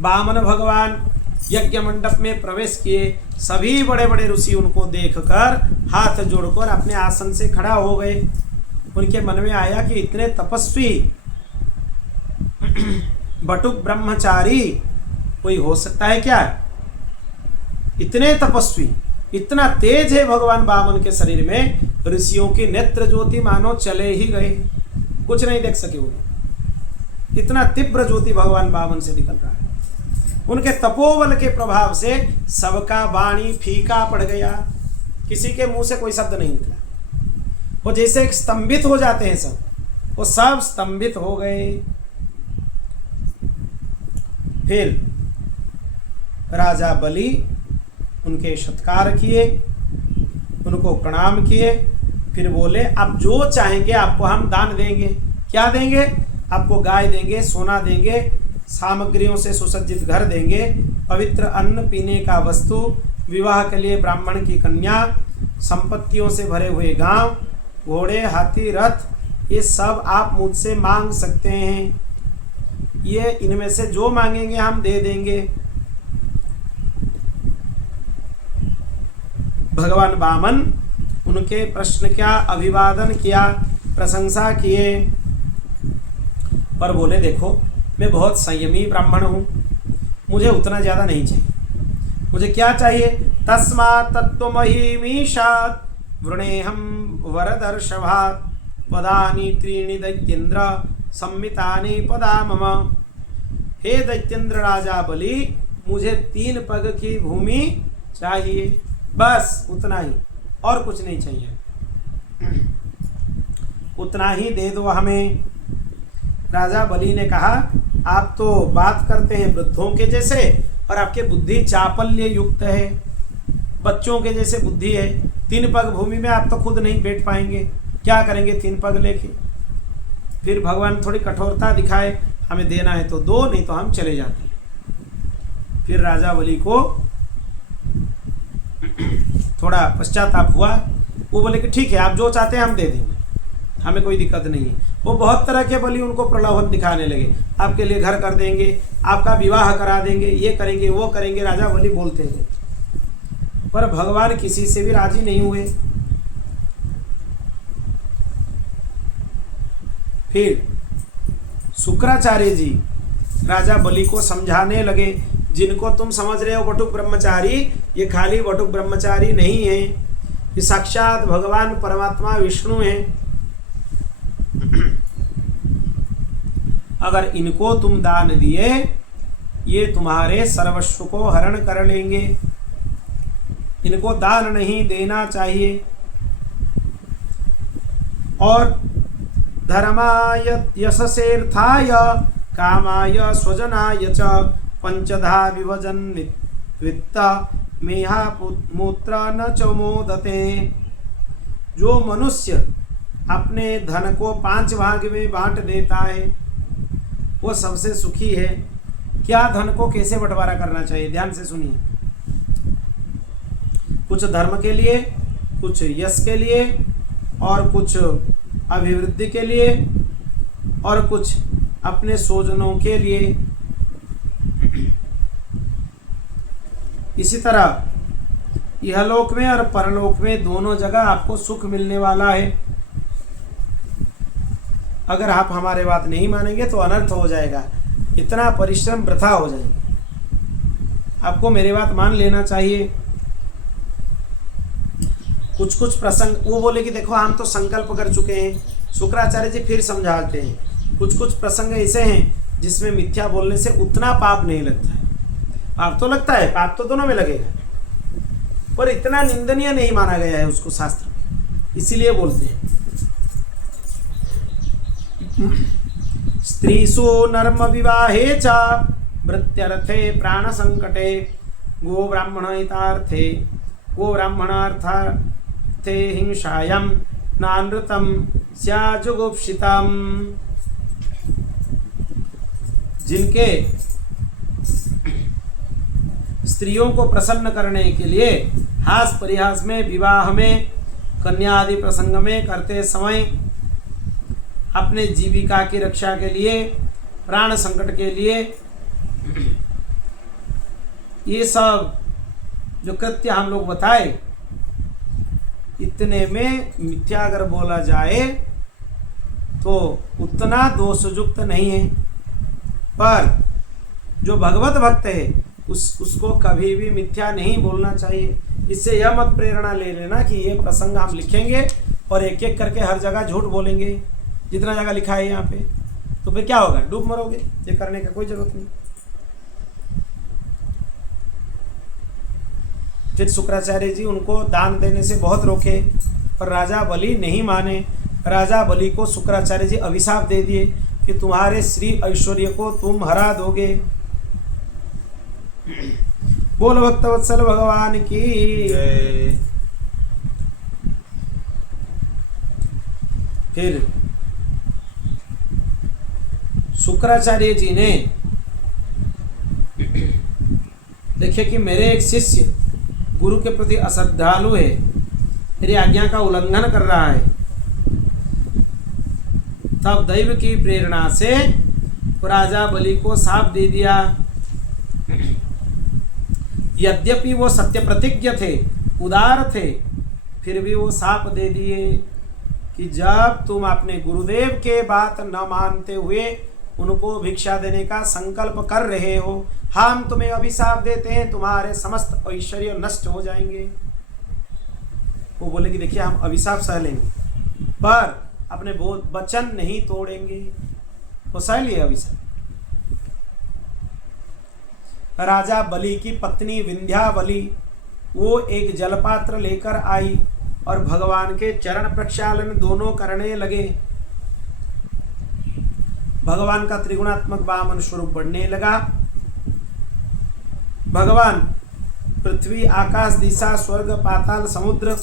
वामन भगवान यज्ञ मंडप में प्रवेश किए। सभी बड़े बड़े ऋषि उनको देखकर हाथ जोड़कर अपने आसन से खड़ा हो गए। उनके मन में आया कि इतने तपस्वी बटुक ब्रह्मचारी कोई हो सकता है क्या? इतने तपस्वी, इतना तेज है भगवान वामन के शरीर में, ऋषियों की नेत्र ज्योति मानो चले ही गए, कुछ नहीं देख सके वो। इतना तीव्र ज्योति भगवान वामन से निकल रहा है। उनके तपोबल के प्रभाव से सबका वाणी फीका पड़ गया। किसी के मुंह से कोई शब्द नहीं निकला। वो जैसे स्तंभित हो जाते हैं सब, वो सब स्तंभित हो गए। फिर राजा बलि उनके सत्कार किए, उनको प्रणाम किए। फिर बोले आप जो चाहेंगे आपको हम दान देंगे। क्या देंगे? आपको गाय देंगे, सोना देंगे, सामग्रियों से सुसज्जित घर देंगे, पवित्र अन्न पीने का वस्तु, विवाह के लिए ब्राह्मण की कन्या, संपत्तियों से भरे हुए गांव, घोड़े, हाथी, रथ, ये सब आप मुझसे मांग सकते हैं। ये इनमें से जो मांगेंगे हम दे देंगे। भगवान वामन उनके प्रश्न का अभिवादन किया, प्रशंसा किए, पर बोले देखो मैं बहुत संयमी ब्राह्मण हूँ, मुझे उतना ज़्यादा नहीं चाहिए। मुझे क्या चाहिए? तस्मात् तत्त्वमहिमीशात् वृणेहं वरदर्शभात् पदानि त्रीणि दैत्येन्द्र सम्मितानि पदा मम। हे दैत्येन्द्र राजा बलि, मुझे 3 पग की भूमि चाहिए, बस उतना ही, और कुछ नहीं चाहिए। उतना ही दे दो हमें। राजा बलि ने कहा आप तो बात करते हैं वृद्धों के जैसे और आपके बुद्धि चापल्य युक्त है, बच्चों के जैसे बुद्धि है। 3 पग भूमि में आप तो खुद नहीं बैठ पाएंगे, क्या करेंगे 3 पग लेके? फिर भगवान थोड़ी कठोरता दिखाए, हमें देना है तो दो, नहीं तो हम चले जाते हैं। फिर राजा बलि को थोड़ा पश्चाताप हुआ। वो बोले कि ठीक है आप जो चाहते हैं हम दे देंगे, हमें कोई दिक्कत नहीं है। वो बहुत तरह के बलि उनको प्रलोभन दिखाने लगे, आपके लिए घर कर देंगे, आपका विवाह करा देंगे, ये करेंगे वो करेंगे, राजा बलि बोलते थे। पर भगवान किसी से भी राजी नहीं हुए। फिर शुक्राचार्य जी राजा बलि को समझाने लगे, जिनको तुम समझ रहे हो बटुक ब्रह्मचारी, ये खाली बटुक ब्रह्मचारी नहीं है, ये साक्षात भगवान परमात्मा विष्णु हैं। अगर इनको तुम दान दिए, ये तुम्हारे सर्वस्व को हरण कर लेंगे, इनको दान नहीं देना चाहिए। और धर्माय यशसेर्थाय कामाय स्वजनाय च पंचधा विभजन वित्त मेहा मूत्र न च मोदते। जो मनुष्य अपने धन को 5 भाग में बांट देता है वो सबसे सुखी है। क्या धन को कैसे बंटवारा करना चाहिए, ध्यान से सुनिए। कुछ धर्म के लिए, कुछ यश के लिए, और कुछ अभिवृद्धि के लिए, और कुछ अपने स्वजनों के लिए। इसी तरह इहलोक में और परलोक में दोनों जगह आपको सुख मिलने वाला है। अगर आप हमारे बात नहीं मानेंगे तो अनर्थ हो जाएगा, इतना परिश्रम वृथा हो जाएगा। आपको मेरी बात मान लेना चाहिए। कुछ प्रसंग वो बोले कि देखो हम तो संकल्प कर चुके हैं। शुक्राचार्य जी फिर समझाते हैं कुछ प्रसंग ऐसे हैं जिसमें मिथ्या बोलने से उतना पाप नहीं लगता है। पाप तो लगता है, पाप तो दोनों में लगेगा, पर इतना निंदनीय नहीं माना गया है उसको शास्त्र में, इसीलिए बोलते हैं। स्त्रीसु नर्म विवाहे च वृत्त्यर्थे प्राण संकटे गो ब्राह्मण हितार्थे गो ब्राह्मणार्थार्थे हिंसायां नानृतं स्याजुगुप्सितम्। जिनके स्त्रियों को प्रसन्न करने के लिए हास परिहास में, विवाह में, कन्या आदि प्रसंग में करते समय, अपने जीविका की रक्षा के लिए, प्राण संकट के लिए, ये सब जो कृत्य हम लोग बताए, इतने में मिथ्या अगर बोला जाए तो उतना दोषयुक्त नहीं है। पर जो भगवत भक्त है उसको कभी भी मिथ्या नहीं बोलना चाहिए। इससे यह मत प्रेरणा ले लेना कि ये प्रसंग हम लिखेंगे और एक एक करके हर जगह झूठ बोलेंगे, जितना जगह लिखा है यहाँ पे, तो फिर क्या होगा, डूब मरोगे। ये करने का कोई जरूरत नहीं। फिर शुक्राचार्य जी उनको दान देने से बहुत रोके, पर राजा बलि नहीं माने। राजा बलि को शुक्राचार्य जी अभिशाप दे दिए कि तुम्हारे श्री ऐश्वर्य को तुम हरा दोगे। बोल भक्तवत्सल भगवान की जय। फिर शुक्राचार्य जी ने देखे कि मेरे एक शिष्य गुरु के प्रति अश्रद्धालु है, मेरी आज्ञा का उल्लंघन कर रहा है। तब दैव की प्रेरणा से राजा बलि को शाप दे दिया। यद्यपि वो सत्य प्रतिज्ञ थे, उदार थे, फिर भी वो शाप दे दिए कि जब तुम अपने गुरुदेव के बात न मानते हुए उनको भिक्षा देने का संकल्प कर रहे हो, हम तुम्हें अभिशाप देते हैं, तुम्हारे समस्त ऐश्वर्य नष्ट हो जाएंगे। वो बोले कि देखिए हम अभिशाप सह लेंगे पर अपने वचन नहीं तोड़ेंगे। वो सह लिए अभिशाप। राजा बलि की पत्नी विंध्यावली वो एक जलपात्र लेकर आई और भगवान के चरण प्रक्षालन दोनों करने लगे। भगवान का त्रिगुणात्मक वामन स्वरूप बढ़ने लगा। भगवान पृथ्वी, आकाश, दिशा, स्वर्ग, पाताल, समुद्र,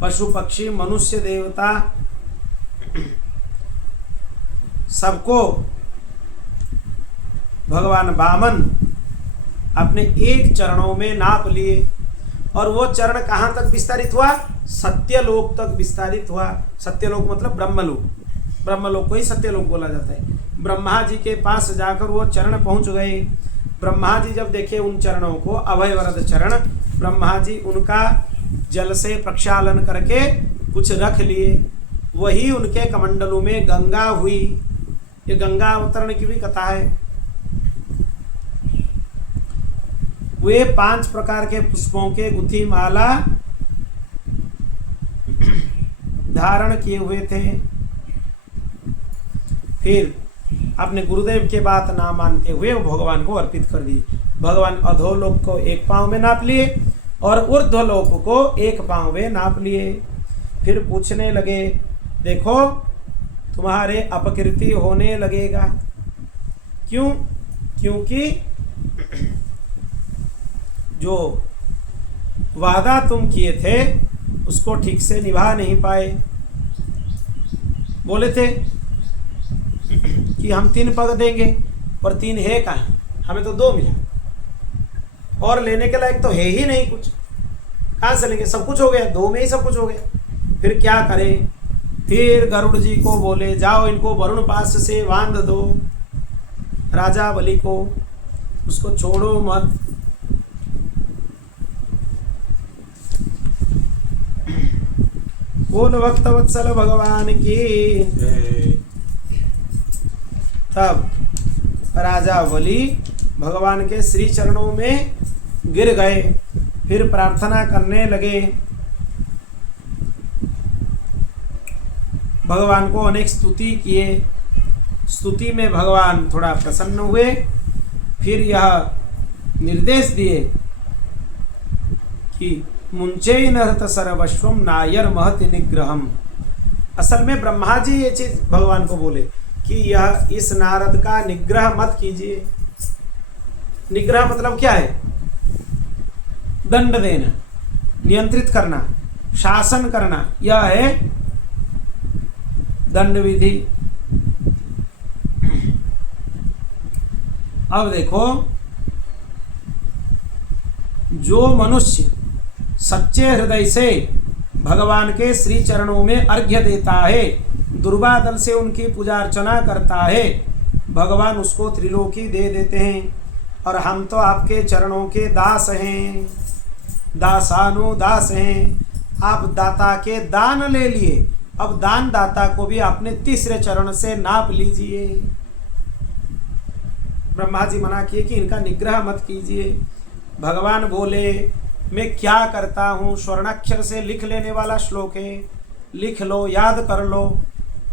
पशु पक्षी, मनुष्य, देवता सबको भगवान वामन अपने एक चरणों में नाप लिए। और वो चरण कहाँ तक विस्तारित हुआ? सत्यलोक तक विस्तारित हुआ। सत्यलोक मतलब ब्रह्मलोक। ब्रह्मलोक को ही सत्यलोक बोला जाता है। ब्रह्मा जी के पास जाकर वो चरण पहुंच गए। ब्रह्मा जी जब देखे उन चरणों को, अभय वरद चरण, ब्रह्मा जी उनका जल से प्रक्षालन करके कुछ रख लिए। वही उनके कमंडलों में गंगा हुई। ये गंगा अवतरण की भी कथा है। वे 5 प्रकार के पुष्पों के गुथी माला धारण किए हुए थे। फिर अपने गुरुदेव के बात ना मानते हुए वो भगवान को अर्पित कर दी। भगवान अधोलोक को 1 पांव में नाप लिए और ऊर्ध्वलोक को 1 पांव में नाप लिए। फिर पूछने लगे, देखो तुम्हारे अपकीर्ति होने लगेगा। क्यों? क्योंकि जो वादा तुम किए थे उसको ठीक से निभा नहीं पाए। बोले थे कि हम 3 पग देंगे, पर 3 है कहाँ? हमें तो 2 मिला और लेने के लायक तो है ही नहीं कुछ। कहाँ से लेंगे? सब कुछ हो गया, 2 में ही सब कुछ हो गया। फिर क्या करें? फिर गरुड़ जी को बोले, जाओ इनको वरुण पास से बांध दो। राजा बलि को, उसको छोड़ो मत। बोल भक्त वत्सल भगवान की। तब राजा बलि भगवान के श्री चरणों में गिर गए, फिर प्रार्थना करने लगे। भगवान को अनेक स्तुति किए। स्तुति में भगवान थोड़ा प्रसन्न हुए, फिर यह निर्देश दिए कि मुंचे नरत सर्वस्वम नायर महति निग्रहम। असल में ब्रह्मा जी ये चीज भगवान को बोले कि यह इस नारद का निग्रह मत कीजिए। निग्रह मतलब क्या है? दंड देना, नियंत्रित करना, शासन करना, यह है दंड विधि। अब देखो, जो मनुष्य सच्चे हृदय से भगवान के श्री चरणों में अर्घ्य देता है, दुर्वादल से उनकी पूजा अर्चना करता है, भगवान उसको त्रिलोकी दे देते हैं। और हम तो आपके चरणों के दास हैं, दासानुदास हैं। आप दाता के दान ले लिए, अब दान दाता को भी अपने तीसरे चरण से नाप लीजिए। ब्रह्मा जी मना किए कि इनका निग्रह मत कीजिए। भगवान बोले, मैं क्या करता हूँ, स्वर्णाक्षर से लिख लेने वाला श्लोक है, लिख लो, याद कर लो।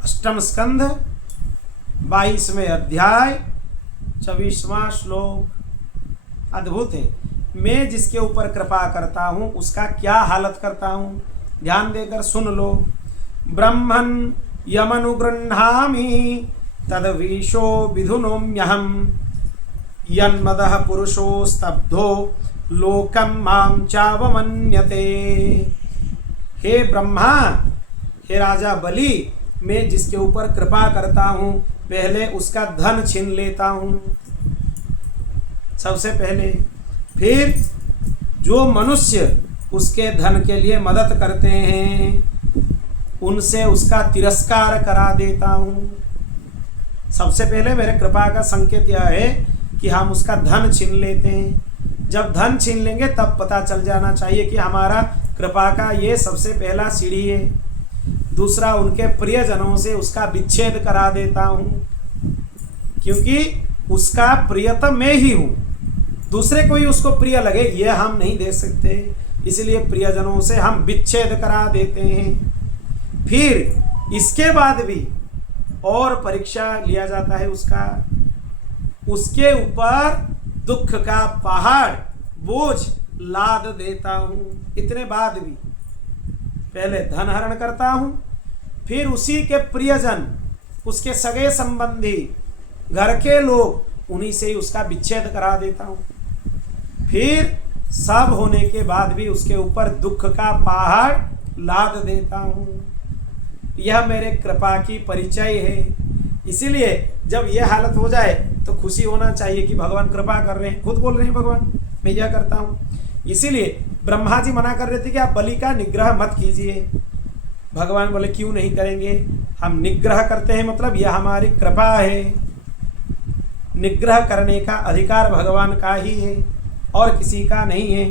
अष्टम स्कंध 22वें अध्याय 24वां श्लोक। अद्भुत है। मैं जिसके ऊपर कृपा करता हूँ उसका क्या हालत करता हूँ, ध्यान देकर सुन लो। ब्रह्मन् यमनुगृह्णामि तद्वीशो विधुनोम्यहम् यन्मदः पुरुषो स्तब्धो लोकम माम चावमन्यते। हे ब्रह्मा, हे राजा बलि, मैं जिसके ऊपर कृपा करता हूँ पहले उसका धन छीन लेता हूँ सबसे पहले। फिर जो मनुष्य उसके धन के लिए मदद करते हैं उनसे उसका तिरस्कार करा देता हूँ। सबसे पहले मेरे कृपा का संकेत यह है कि हम उसका धन छीन लेते हैं। जब धन छीन लेंगे तब पता चल जाना चाहिए कि हमारा कृपा का ये सबसे पहला सीढ़ी है। दूसरा, उनके प्रियजनों से उसका विच्छेद करा देता हूँ, क्योंकि उसका प्रियतम मैं ही हूँ। दूसरे कोई उसको प्रिय लगे ये हम नहीं दे सकते, इसलिए प्रियजनों से हम विच्छेद करा देते हैं। फिर इसके बाद भी और परीक्षा लिया जाता है उसका, उसके ऊपर दुख का पहाड़ बोझ लाद देता हूँ। इतने बाद भी पहले धन हरण करता हूँ, फिर उसी के प्रियजन, उसके सगे संबंधी, घर के लोग, उन्हीं से ही उसका विच्छेद करा देता हूँ। फिर सब होने के बाद भी उसके ऊपर दुख का पहाड़ लाद देता हूँ। यह मेरे कृपा की परिचय है। इसीलिए जब यह हालत हो जाए तो खुशी होना चाहिए कि भगवान कृपा कर रहे हैं। खुद बोल रहे हैं भगवान, मैं यह करता हूँ। इसीलिए ब्रह्मा जी मना कर रहे थे कि आप बलि का निग्रह मत कीजिए। भगवान बोले क्यों नहीं करेंगे, हम निग्रह करते हैं, मतलब यह हमारी कृपा है। निग्रह करने का अधिकार भगवान का ही है और किसी का नहीं है।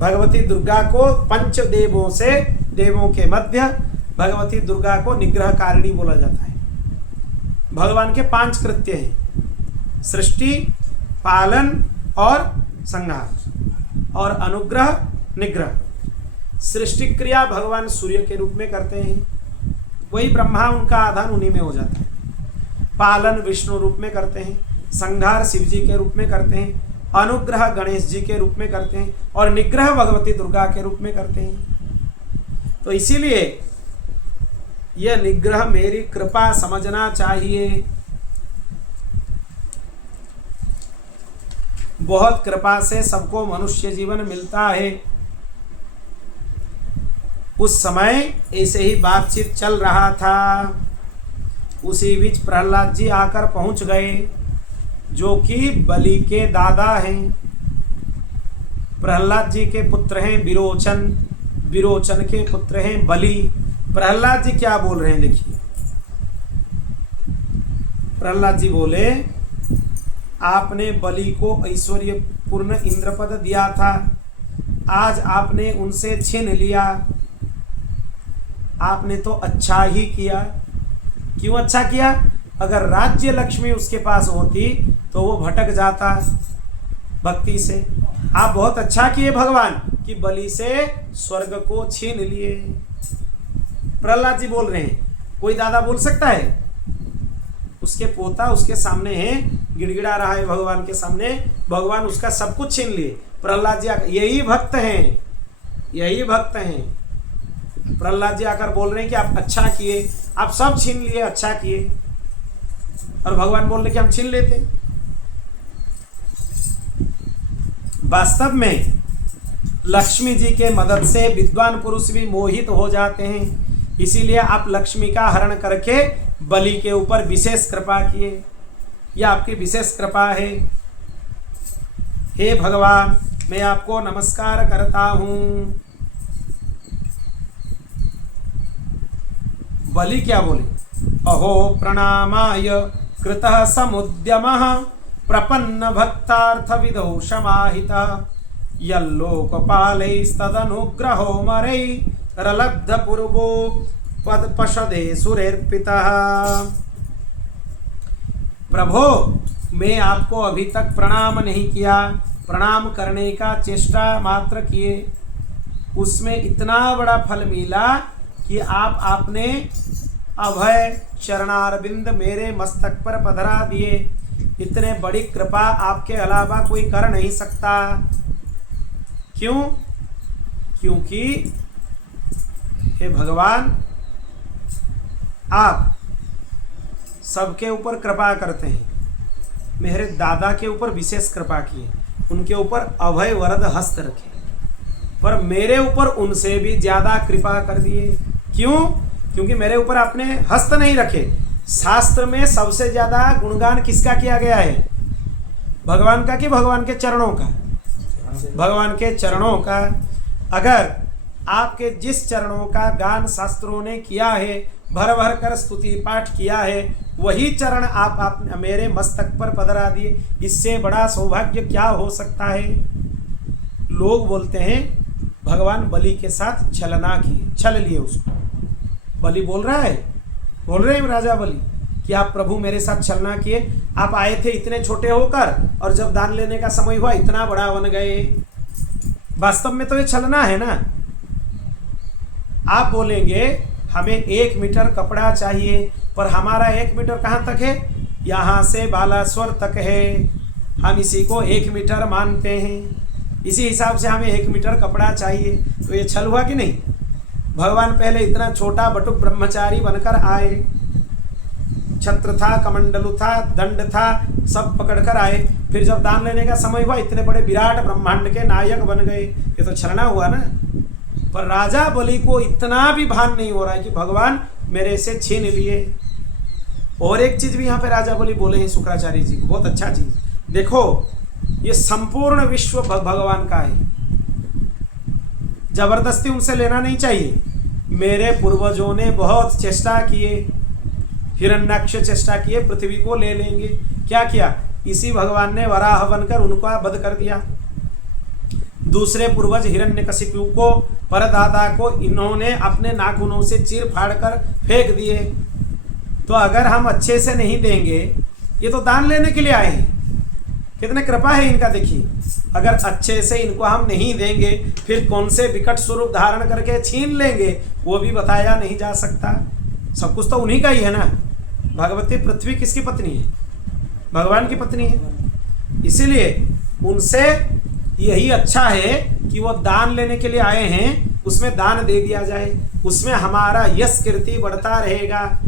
भगवती दुर्गा को पंच देवों से, देवों के मध्य भगवती दुर्गा को निग्रह कारिणी बोला जाता है। भगवान के 5 कृत्य हैं, सृष्टि, पालन और संहार और अनुग्रह, निग्रह। सृष्टि क्रिया भगवान सूर्य के रूप में करते हैं, वही ब्रह्मा, उनका आधान उन्हीं में हो जाता है। पालन विष्णु रूप में करते हैं, संहार शिव जी के रूप में करते हैं, अनुग्रह गणेश जी के रूप में करते हैं और निग्रह भगवती दुर्गा के रूप में करते हैं। तो इसीलिए यह निग्रह मेरी कृपा समझना चाहिए। बहुत कृपा से सबको मनुष्य जीवन मिलता है। उस समय ऐसे ही बातचीत चल रहा था। उसी बीच प्रहलाद जी आकर पहुंच गए, जो कि बलि के दादा हैं। प्रहलाद जी के पुत्र हैं विरोचन, विरोचन के पुत्र हैं बलि। प्रहलाद जी क्या बोल रहे हैं देखिए। प्रहलाद जी बोले, आपने बलि को ऐश्वर्यपूर्ण इंद्रपद दिया था, आज आपने उनसे छीन लिया। आपने तो अच्छा ही किया। क्यों अच्छा किया? अगर राज्य लक्ष्मी उसके पास होती तो वो भटक जाता भक्ति से। आप बहुत अच्छा किए भगवान कि बलि से स्वर्ग को छीन लिए। प्रहलाद जी बोल रहे हैं, कोई दादा बोल सकता है? उसके पोता उसके सामने है, गिड़गिड़ा रहा है भगवान के सामने, भगवान उसका सब कुछ छीन लिए। प्रहलाद जी यही भक्त हैं, यही भक्त हैं। प्रहलाद जी आकर बोल रहे हैं कि आप अच्छा किए, आप सब छीन लिए, अच्छा किए। और भगवान बोल रहे कि हम छीन लेते। वास्तव में लक्ष्मी जी के मदद से विद्वान पुरुष भी मोहित हो जाते हैं। इसीलिए आप लक्ष्मी का हरण करके बलि के ऊपर विशेष कृपा किए। यह आपकी विशेष कृपा है। हे भगवान, मैं आपको नमस्कार करता हूं। बलि क्या बोले? अहो प्रणामाय कृतः समुद्यमः प्रपन्न भक्तार्थ विदौ समाहितः यल्लोकपालैस्तदनुग्रहो मरै रलब्ध पूर्वो पदपशदे सुरेर्पितः। प्रभो, मैं आपको अभी तक प्रणाम नहीं किया, प्रणाम करने का चेष्टा मात्र किए, उसमें इतना बड़ा फल मिला कि आपने अभय चरणारविंद मेरे मस्तक पर पधरा दिए। इतने बड़ी कृपा आपके अलावा कोई कर नहीं सकता। क्यों? क्योंकि हे भगवान, आप सबके ऊपर कृपा करते हैं। मेरे दादा के ऊपर विशेष कृपा किए, उनके ऊपर अभय वरद हस्त रखे, पर मेरे ऊपर उनसे भी ज्यादा कृपा कर दिए। क्यों? क्योंकि मेरे ऊपर आपने हस्त नहीं रखे। शास्त्र में सबसे ज्यादा गुणगान किसका किया गया है? भगवान का कि भगवान के चरणों का? भगवान के चरणों का। अगर आपके जिस चरणों का गान शास्त्रों ने किया है, भर भर कर स्तुति पाठ किया है, वही चरण आप मेरे मस्तक पर पधरा दिए। इससे बड़ा सौभाग्य क्या हो सकता है? लोग बोलते हैं भगवान बलि के साथ छलना किए, छल लिए उसको। बलि बोल रहा है, बोल रहे हैं राजा बलि कि आप प्रभु मेरे साथ छलना किए। आप आए थे इतने छोटे होकर, और जब दान लेने का समय हुआ इतना बड़ा बन गए। वास्तव में तो ये छलना है ना। आप बोलेंगे हमें 1 मीटर कपड़ा चाहिए, पर हमारा 1 मीटर कहाँ तक है? यहाँ से बालास्वर तक है। हम इसी को 1 मीटर मानते हैं। इसी हिसाब से हमें 1 मीटर कपड़ा चाहिए। तो ये छल हुआ कि नहीं? भगवान पहले इतना छोटा बटुक ब्रह्मचारी बनकर आए, छत्र था, कमंडलू था, दंड था, सब पकड़कर आए। फिर जब दान लेने का समय हुआ इतने बड़े विराट ब्रह्मांड के नायक बन गए। ये तो छलना हुआ ना। पर राजा बलि को इतना भी भान नहीं हो रहा है कि भगवान मेरे से छीन लिए। और एक चीज भी यहाँ पे राजा बलि बोले हैं शुक्राचार्य जी को, बहुत अच्छा चीज। देखो, ये संपूर्ण विश्व भगवान का है, जबरदस्ती उनसे लेना नहीं चाहिए। मेरे पूर्वजों ने बहुत चेष्टा किए, हिरण्याक्ष चेष्टा किए, पृथ्वी को ले लेंगे। क्या किया? इसी भगवान ने वराह बनकर उनका वध कर दिया। दूसरे पूर्वज हिरण्यकशिपु को, परदाता को इन्होंने अपने नाखूनों से चीर फाड़ कर फेंक दिए। तो अगर हम अच्छे से नहीं देंगे, ये तो दान लेने के लिए आए हैं, कितने कृपा है इनका देखिए। अगर अच्छे से इनको हम नहीं देंगे, फिर कौन से विकट स्वरूप धारण करके छीन लेंगे, वो भी बताया नहीं जा सकता। सब कुछ तो उन्हीं का ही है ना। भगवती पृथ्वी किसकी पत्नी है? भगवान की पत्नी है। इसीलिए उनसे यही अच्छा है कि वो दान लेने के लिए आए हैं, उसमें दान दे दिया जाए, उसमें हमारा यश कीर्ति बढ़ता रहेगा।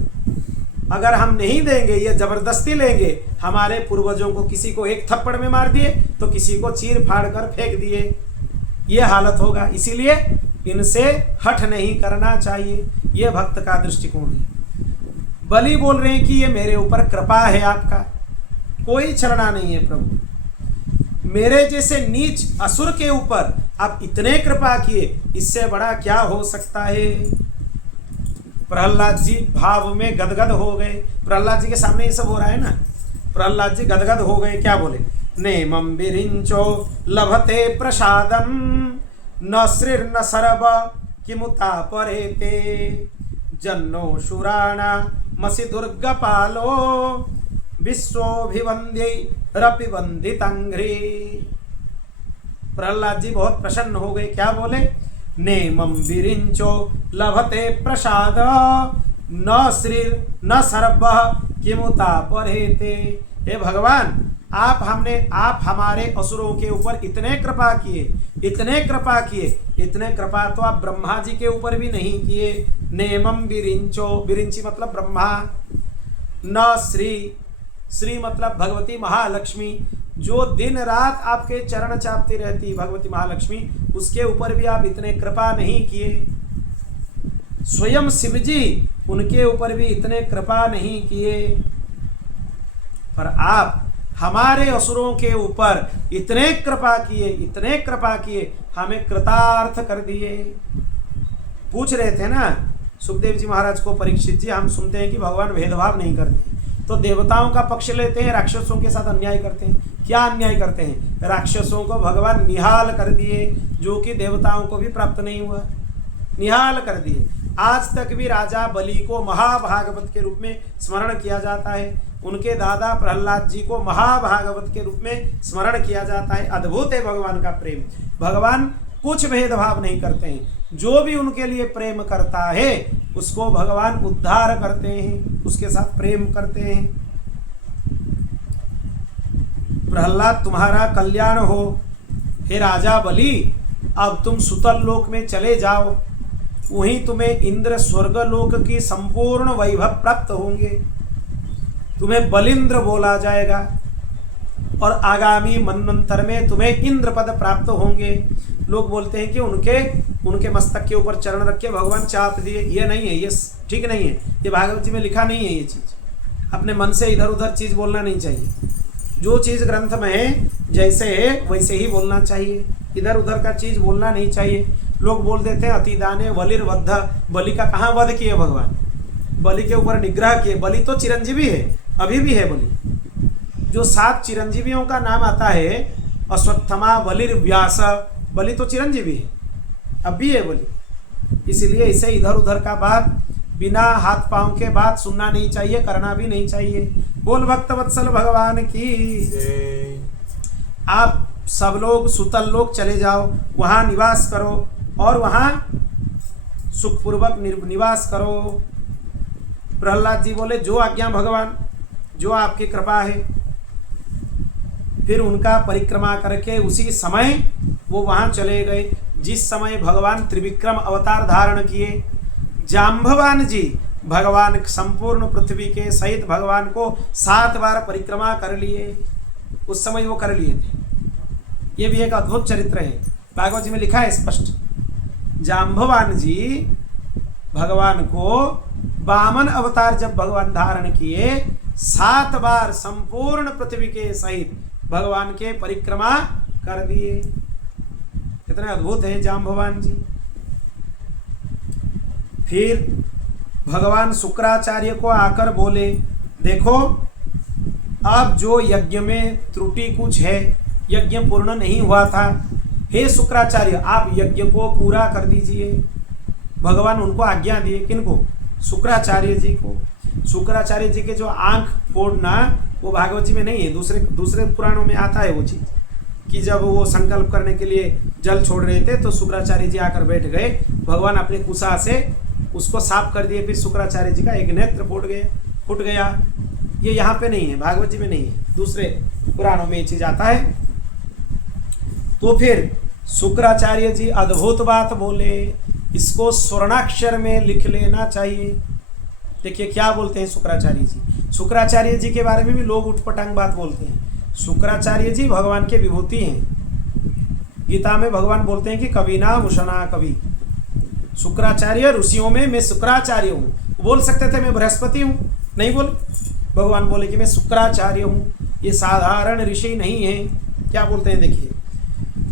अगर हम नहीं देंगे, ये जबरदस्ती लेंगे, हमारे पूर्वजों को किसी को एक थप्पड़ में मार दिए तो किसी को चीर फाड़ कर फेंक दिए, ये हालत होगा। इसीलिए इनसे हठ नहीं करना चाहिए। ये भक्त का दृष्टिकोण है। बलि बोल रहे हैं कि ये मेरे ऊपर कृपा है आपका, कोई छलना नहीं है प्रभु। मेरे जैसे नीच असुर के ऊपर आप इतने कृपा किए, इससे बड़ा क्या हो सकता है? प्रहलाद जी भाव में गदगद हो गए। प्रहलाद जी के सामने ये सब हो रहा है ना। प्रहलाद जी गदगद हो गए। क्या बोले? नेमं विरिंचो लभते प्रसादम न श्रीर्न सरब किमुता परेते। जन्नो शुराणा मसी दुर्गपालो विश्वोभिवंद्यै रपि वंदितंघ्री। प्रहलाद जी बहुत प्रसन्न हो गए। क्या बोले? नेमं विरिंचो लभते प्रसाद न श्री न सर्व किमुता परेते। हे भगवान, आप हमारे असुरों के ऊपर इतने कृपा किए, इतने कृपा किए, इतने कृपा तो आप ब्रह्मा जी के ऊपर भी नहीं किए। नेमं विरिंचो, विरिंची मतलब ब्रह्मा, न श्री, श्री मतलब भगवती महालक्ष्मी, जो दिन रात आपके चरण चापती रहती भगवती महालक्ष्मी, उसके ऊपर भी आप इतने कृपा नहीं किए। स्वयं शिव जी, उनके ऊपर भी इतने कृपा नहीं किए, पर आप हमारे असुरों के ऊपर इतने कृपा किए, इतने कृपा किए, हमें कृतार्थ कर दिए। पूछ रहे थे ना सुखदेव जी महाराज को, परीक्षित जी, हम सुनते हैं कि भगवान भेदभाव नहीं करते, तो देवताओं का पक्ष लेते हैं, राक्षसों के साथ अन्याय करते हैं। क्या अन्याय करते हैं? राक्षसों को भगवान निहाल कर दिए, जो कि देवताओं को भी प्राप्त नहीं हुआ, निहाल कर दिए। आज तक भी राजा बलि को महाभागवत के रूप में स्मरण किया जाता है, उनके दादा प्रहलाद जी को महाभागवत के रूप में स्मरण किया जाता है। अद्भुत है भगवान का प्रेम। भगवान कुछ भेदभाव नहीं करते हैं, जो भी उनके लिए प्रेम करता है उसको भगवान उद्धार करते हैं, उसके साथ प्रेम करते हैं। प्रहलाद, तुम्हारा कल्याण हो। हे राजा बलि, अब तुम सुतल लोक में चले जाओ, वहीं तुम्हें इंद्र स्वर्ग लोक की संपूर्ण वैभव प्राप्त होंगे, तुम्हें बलिंद्र बोला जाएगा और आगामी मनवंतर में तुम्हें इंद्र पद प्राप्त होंगे। लोग बोलते हैं कि उनके मस्तक के ऊपर चरण रख के भगवान चाप दिए। ये नहीं है, ये ठीक नहीं है, ये भागवत जी में लिखा नहीं है। ये चीज अपने मन से इधर उधर चीज बोलना नहीं चाहिए। जो चीज ग्रंथ में है जैसे है वैसे ही बोलना चाहिए, इधर उधर का चीज बोलना नहीं चाहिए। लोग बोल देते हैं अतिदाने बलिर वध, बलि का कहाँ वध किए भगवान? बलि के ऊपर निग्रह किए। बलि तो चिरंजीवी है, अभी भी है बलि। जो 7 चिरंजीवियों का नाम आता है, अश्वत्थमा, बलिर, व्यास, बलि तो चिरंजीवी है, अब भी है बलि। इसलिए इसे इधर उधर का बात, बिना हाथ पांव के बात सुनना नहीं चाहिए, करना भी नहीं चाहिए। बोल भक्त वत्सल भगवान की। आप सब लोग सुतल लोक चले जाओ, वहां निवास करो और वहां सुखपूर्वक निवास करो। प्रहलाद जी बोले, जो आज्ञा भगवान, जो आपकी कृपा है। फिर उनका परिक्रमा करके उसी समय वो वहां चले गए जिस समय भगवान त्रिविक्रम अवतार धारण किए। जाम्बवान जी भगवान संपूर्ण पृथ्वी के सहित भगवान को 7 बार परिक्रमा कर लिए, उस समय वो कर लिए थे। ये भी एक अद्भुत चरित्र है, भागवत जी में लिखा है स्पष्ट। जाम्बवान जी भगवान को वामन अवतार जब भगवान धारण किए, 7 बार संपूर्ण पृथ्वी के सहित भगवान के परिक्रमा कर दिए। कितने अद्भुत है जाम्बवान जी। फिर भगवान शुक्राचार्य को आकर बोले, देखो अब जो यज्ञ में त्रुटि कुछ है, यज्ञ पूर्ण नहीं हुआ था, हे शुक्राचार्य आप यज्ञ को पूरा कर दीजिए। भगवान उनको आज्ञा दिए। किनको? शुक्राचार्य जी को। शुक्राचार्य जी के जो आंख फोड़ना वो भागवत जी में नहीं है, दूसरे पुराणों में आता है वो चीज, कि जब वो संकल्प करने के लिए जल छोड़ रहे थे तो शुक्राचार्य जी आकर बैठ गए, भगवान अपने कुशा से उसको साफ कर दिए, फिर शुक्राचार्य जी का एक नेत्र फूट गया। ये यहाँ पे नहीं है, भागवत जी में नहीं है, दूसरे पुराणों में ये चीज आता है। तो फिर शुक्राचार्य जी अद्भुत बात बोले, इसको स्वर्णाक्षर में लिख लेना चाहिए। देखिए क्या बोलते हैं शुक्राचार्य जी। शुक्राचार्य जी के बारे में भी लोग उठपटांग बात बोलते हैं। शुक्राचार्य जी भगवान के विभूति हैं। गीता में भगवान बोलते हैं कि कविना मुशना कवि। शुक्राचार्य ऋषियों में मैं शुक्राचार्य हूँ। बोल सकते थे मैं बृहस्पति हूँ, नहीं बोले। भगवान बोले कि मैं शुक्राचार्य हूँ, ये साधारण ऋषि नहीं है। क्या बोलते हैं देखिए,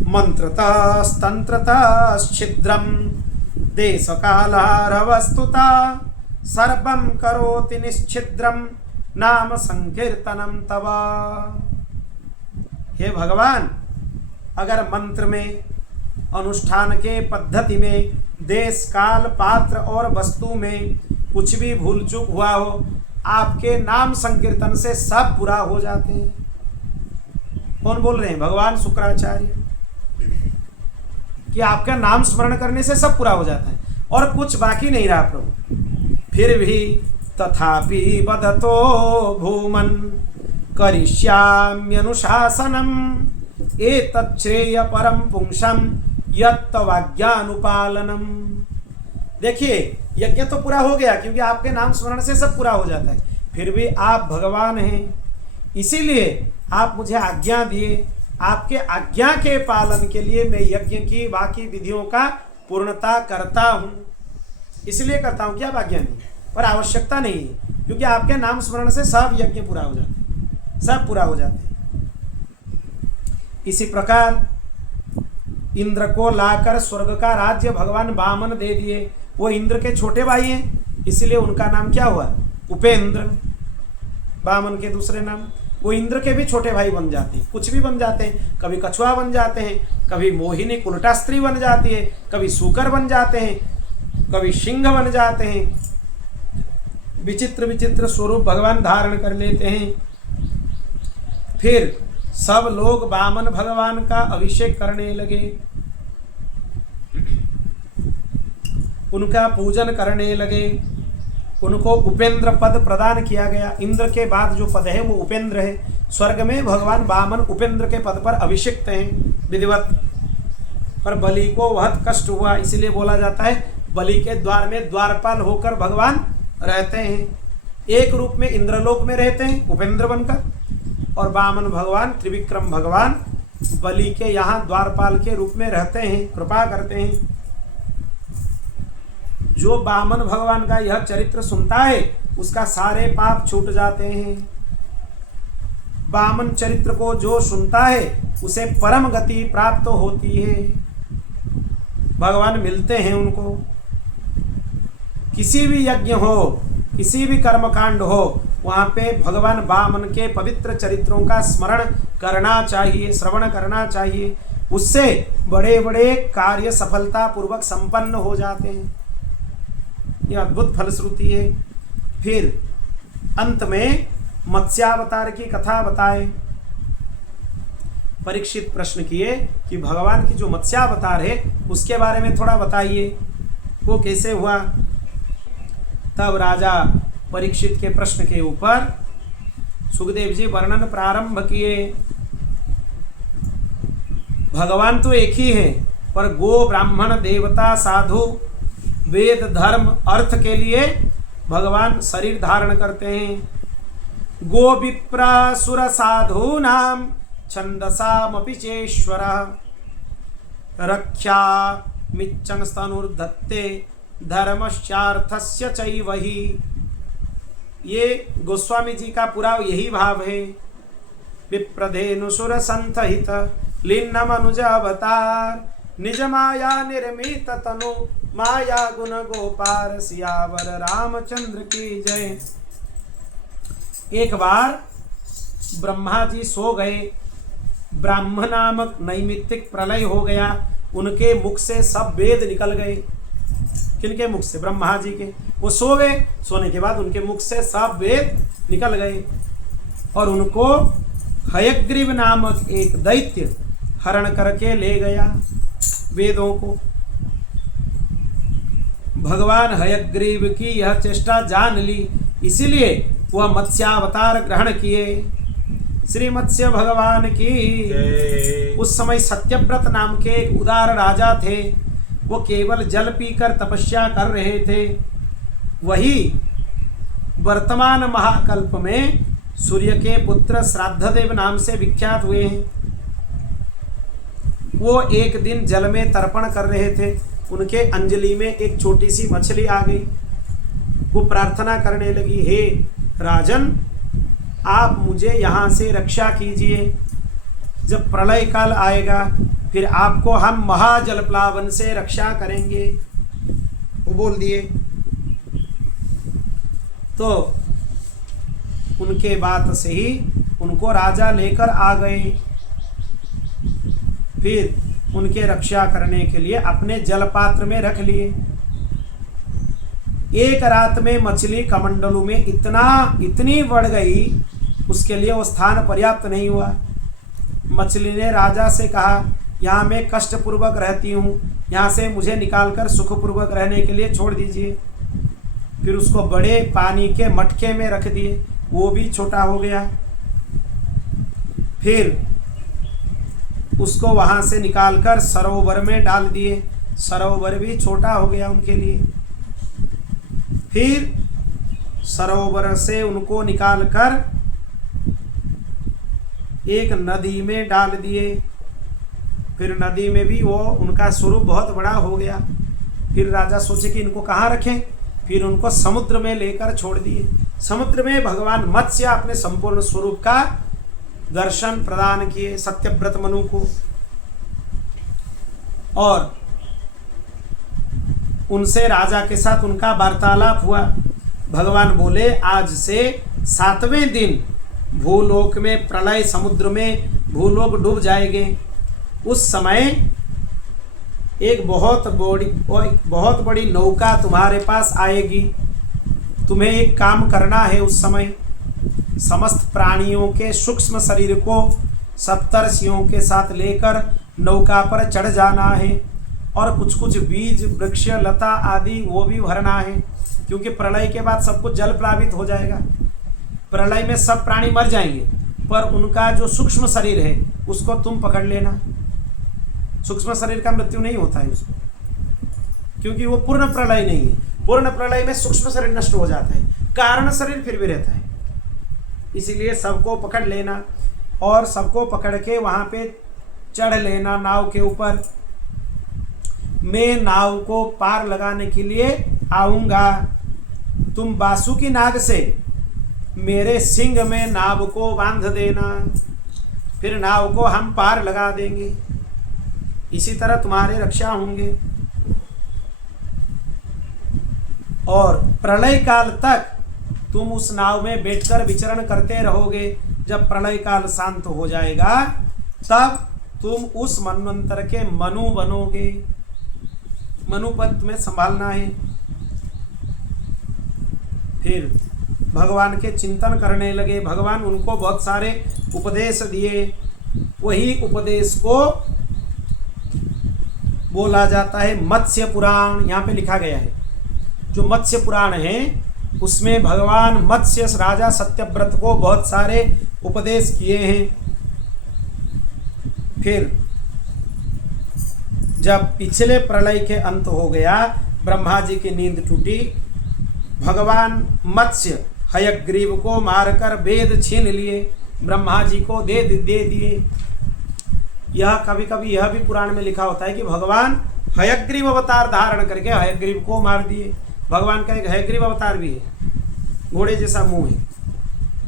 मंत्रतस्तंत्रतश्छिद्रम देशकालारवस्तुता सर्वं करोति निश्छिद्रम नाम संकीर्तनम तवा। हे भगवान, अगर मंत्र में, अनुष्ठान के पद्धति में, देश काल पात्र और वस्तु में कुछ भी भूल चूक हुआ हो, आपके नाम संकीर्तन से सब पूरा हो जाते हैं। कौन बोल रहे हैं? भगवान शुक्राचार्य, कि आपका नाम स्मरण करने से सब पूरा हो जाता है और कुछ बाकी नहीं रहा प्रभु। फिर भी तथापि बदतो भूमन करिष्याम्यनुशासनम एतच्छ्रेय परम पुंसम यत्तवाज्ञानुपालनम। देखिए, यज्ञ तो पूरा हो गया क्योंकि आपके नाम स्मरण से सब पूरा हो जाता है। फिर भी आप भगवान हैं, इसीलिए आप मुझे आज्ञा दिए। आपके आज्ञा के पालन के लिए मैं यज्ञ की बाकी विधियों का पूर्णता करता हूँ। इसलिए करता हूँ कि आप आज्ञा नहीं, पर आवश्यकता नहीं है, क्योंकि आपके नाम स्मरण से सब यज्ञ पूरा हो जाते हैं, सब पूरा हो जाते हैं। इसी प्रकार इंद्र को लाकर स्वर्ग का राज्य भगवान वामन दे दिए। वो इंद्र के छोटे भाई हैं, इसलिए उनका नाम क्या हुआ? उपेंद्र। वामन के दूसरे नाम। वो इंद्र के भी छोटे भाई बन जाते हैं, कुछ भी बन जाते हैं। कभी कछुआ बन जाते हैं, कभी मोहिनी उल्टा स्त्री बन जाती है, कभी सूकर बन जाते हैं, कभी सिंह बन जाते हैं। विचित्र विचित्र स्वरूप भगवान धारण कर लेते हैं। फिर सब लोग वामन भगवान का अभिषेक करने लगे, उनका पूजन करने लगे। उनको उपेंद्र पद प्रदान किया गया। इंद्र के बाद जो पद है वो उपेंद्र है। स्वर्ग में भगवान वामन उपेंद्र के पद पर अभिषिक्त हैं विधिवत। पर बलि को बहुत कष्ट हुआ, इसलिए बोला जाता है बलि के द्वार में द्वारपाल होकर भगवान रहते हैं। एक रूप में इंद्रलोक में रहते हैं उपेंद्र बनकर, और वामन भगवान त्रिविक्रम भगवान बलि के यहाँ द्वारपाल के रूप में रहते हैं, कृपा करते हैं। जो वामन भगवान का यह चरित्र सुनता है उसका सारे पाप छूट जाते हैं। वामन चरित्र को जो सुनता है उसे परम गति प्राप्त होती है, भगवान मिलते हैं उनको। किसी भी यज्ञ हो, किसी भी कर्मकांड हो, वहाँ पे भगवान वामन के पवित्र चरित्रों का स्मरण करना चाहिए, श्रवण करना चाहिए। उससे बड़े बड़े कार्य सफलता पूर्वक संपन्न हो जाते हैं। यह अद्भुत फलश्रुति है। फिर अंत में मत्स्यावतार की कथा बताए। परीक्षित प्रश्न किए कि भगवान की जो मत्स्यावतार है उसके बारे में थोड़ा बताइए, वो कैसे हुआ। तब राजा परीक्षित के प्रश्न के ऊपर सुखदेव जी वर्णन प्रारंभ किए। भगवान तो एक ही है, पर गो ब्राह्मण देवता साधु वेद धर्म अर्थ के लिए भगवान शरीर धारण करते हैं। गो विप्रासुर साधु नाम छंदसामपि चेश्वर रक्षा मिच्ඡन स्तनुर्धत्ते धर्मश्चार्थस्य चैवहि। ये गोस्वामी जी का पूरा यही भाव है। विप्रधेनुसुर संतहित लीन मनुज अवतार निज माया निर्मित तनु माया गुण गोपार सियावर रामचंद्र की जय। एक बार ब्रह्मा जी सो गए, ब्राह्म नामक नैमित्तिक प्रलय हो गया। उनके मुख से सब वेद निकल गए। किनके मुख से? ब्रह्मा जी के। वो सो गए, सोने के बाद उनके मुख से सब वेद निकल गए और उनको हयग्रीव नामक एक दैत्य हरण करके ले गया वेदों को। भगवान हयग्रीव की यह चेष्टा जान ली, इसीलिए वह मत्स्यावतार ग्रहण किए। श्री मत्स्य भगवान की। उस समय सत्यव्रत नाम के एक उदार राजा थे। वो केवल जल पीकर तपस्या कर रहे थे। वही वर्तमान महाकल्प में सूर्य के पुत्र श्राद्धदेव नाम से विख्यात हुए हैं। वो एक दिन जल में तर्पण कर रहे थे। उनके अंजलि में एक छोटी सी मछली आ गई। वो प्रार्थना करने लगी, हे राजन, आप मुझे यहाँ से रक्षा कीजिए। जब प्रलय काल आएगा फिर आपको हम महाजल प्लावन से रक्षा करेंगे। वो बोल दिए। तो उनके बात से ही उनको राजा लेकर आ गए। फिर उनके रक्षा करने के लिए अपने जल पात्र में रख लिए। एक रात में मछली कमंडलू में इतनी बढ़ गई, उसके लिए वो स्थान पर्याप्त नहीं हुआ। मछली ने राजा से कहा, यहाँ मैं कष्टपूर्वक रहती हूँ, यहाँ से मुझे निकालकर सुखपूर्वक रहने के लिए छोड़ दीजिए। फिर उसको बड़े पानी के मटके में रख दिए, वो भी छोटा हो गया। फिर उसको वहाँ से निकालकर सरोवर में डाल दिए, सरोवर भी छोटा हो गया उनके लिए। फिर सरोवर से उनको निकालकर एक नदी में डाल दिए। फिर नदी में भी वो उनका स्वरूप बहुत बड़ा हो गया। फिर राजा सोचे कि इनको कहाँ रखें, फिर उनको समुद्र में लेकर छोड़ दिए। समुद्र में भगवान मत्स्य अपने संपूर्ण स्वरूप का दर्शन प्रदान किए सत्यव्रत मनु को, और उनसे राजा के साथ उनका वार्तालाप हुआ। भगवान बोले, आज से 7वें दिन भूलोक में प्रलय, समुद्र में भूलोक डूब जाएंगे। उस समय एक बहुत बड़ी नौका तुम्हारे पास आएगी। तुम्हें एक काम करना है। उस समय समस्त प्राणियों के सूक्ष्म शरीर को सप्तर्षियों के साथ लेकर नौका पर चढ़ जाना है, और कुछ बीज, वृक्ष, लता आदि वो भी भरना है, क्योंकि प्रलय के बाद सब कुछ जल प्लावित हो जाएगा। प्रलय में सब प्राणी मर जाएंगे, पर उनका जो सूक्ष्म शरीर है उसको तुम पकड़ लेना। सूक्ष्म शरीर का मृत्यु नहीं होता है उसको, क्योंकि वो पूर्ण प्रलय नहीं है। पूर्ण प्रलय में सूक्ष्म शरीर नष्ट हो जाता है, कारण शरीर फिर भी रहता है। इसीलिए सबको पकड़ लेना, और सबको पकड़ के वहाँ पे चढ़ लेना नाव के ऊपर। मैं नाव को पार लगाने के लिए आऊँगा। तुम बासुकी नाग से मेरे सिंग में नाव को बांध देना, फिर नाव को हम पार लगा देंगे। इसी तरह तुम्हारे रक्षा होंगे, और प्रलय काल तक तुम उस नाव में बैठकर विचरण करते रहोगे। जब प्रलय काल शांत हो जाएगा तब तुम उस मनवंतर के मनु बनोगे। मनु पद तुम्हें संभालना है। फिर भगवान के चिंतन करने लगे। भगवान उनको बहुत सारे उपदेश दिए। वही उपदेश को बोला जाता है मत्स्य पुराण। यहाँ पे लिखा गया है, जो मत्स्य पुराण है उसमें भगवान मत्स्य राजा सत्यव्रत को बहुत सारे उपदेश किए हैं। फिर जब पिछले प्रलय के अंत हो गया, ब्रह्मा जी की नींद टूटी, भगवान मत्स्य हयग्रीव को मारकर वेद छीन लिए, ब्रह्मा जी को दे दिए। यह कभी कभी यह भी पुराण में लिखा होता है कि भगवान हयग्रीव अवतार धारण करके हयग्रीव को मार दिए। भगवान का एक हयग्रीव अवतार भी है, घोड़े जैसा मुंह है,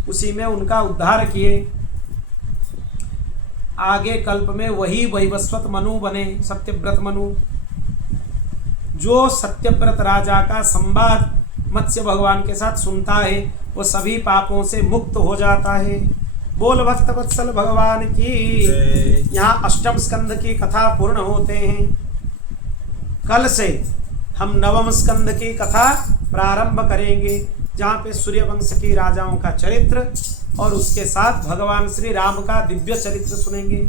उसी में उनका उद्धार किए। आगे कल्प में वही वैवस्वत मनु बने, सत्यव्रत मनु। जो सत्यव्रत राजा का संवाद मत्स्य भगवान के साथ सुनता है वो सभी पापों से मुक्त हो जाता है। बोल भक्त वत्सल भगवान की। यहाँ अष्टम स्कंद की कथा पूर्ण होते हैं। कल से हम नवम स्कंद की कथा प्रारंभ करेंगे, जहाँ पे सूर्यवंश की राजाओं का चरित्र और उसके साथ भगवान श्री राम का दिव्य चरित्र सुनेंगे।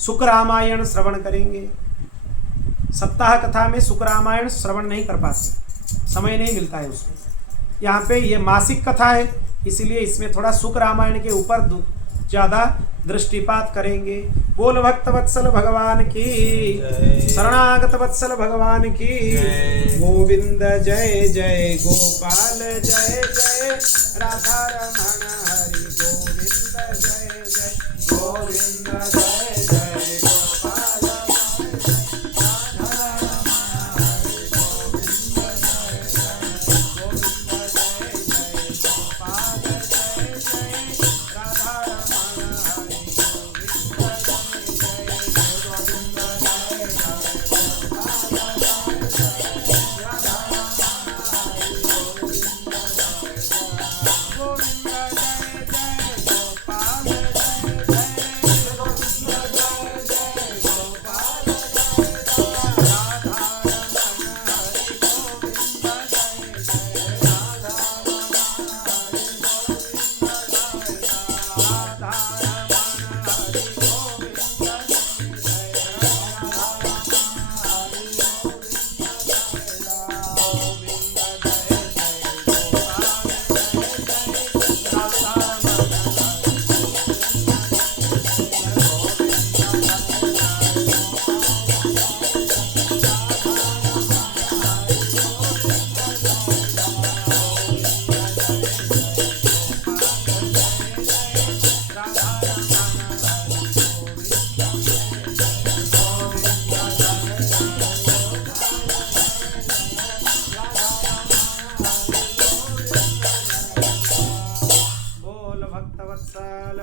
शुक रामायण श्रवण करेंगे। सप्ताह कथा में शुक रामायण श्रवण नहीं कर पाते, समय नहीं मिलता है उसमें। यहाँ पे ये मासिक कथा है, इसलिए इसमें थोड़ा शुक रामायण के ऊपर ज़्यादा दृष्टिपात करेंगे। बोल भक्त वत्सल भगवान की, शरणागत वत्सल भगवान की। गोविंद जय जय गोपाल जय जय राधा रमण हरि गोविंद जय जय गोविंद जय जय गोपाल गोविंद जय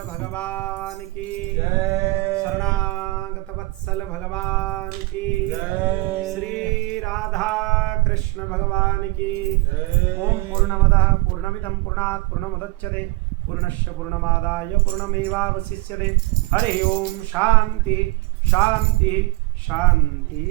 भगवान की जय। शरणागत वत्सल भगवान की जय। श्री राधा कृष्ण भगवान की जय। ओम पूर्णमदः पूर्णमिदं पूर्णात् पूर्णमुदच्यते पूर्णस्य पूर्णमादाय पूर्णमेवावशिष्यते हरि ओम शांति शांति शांति।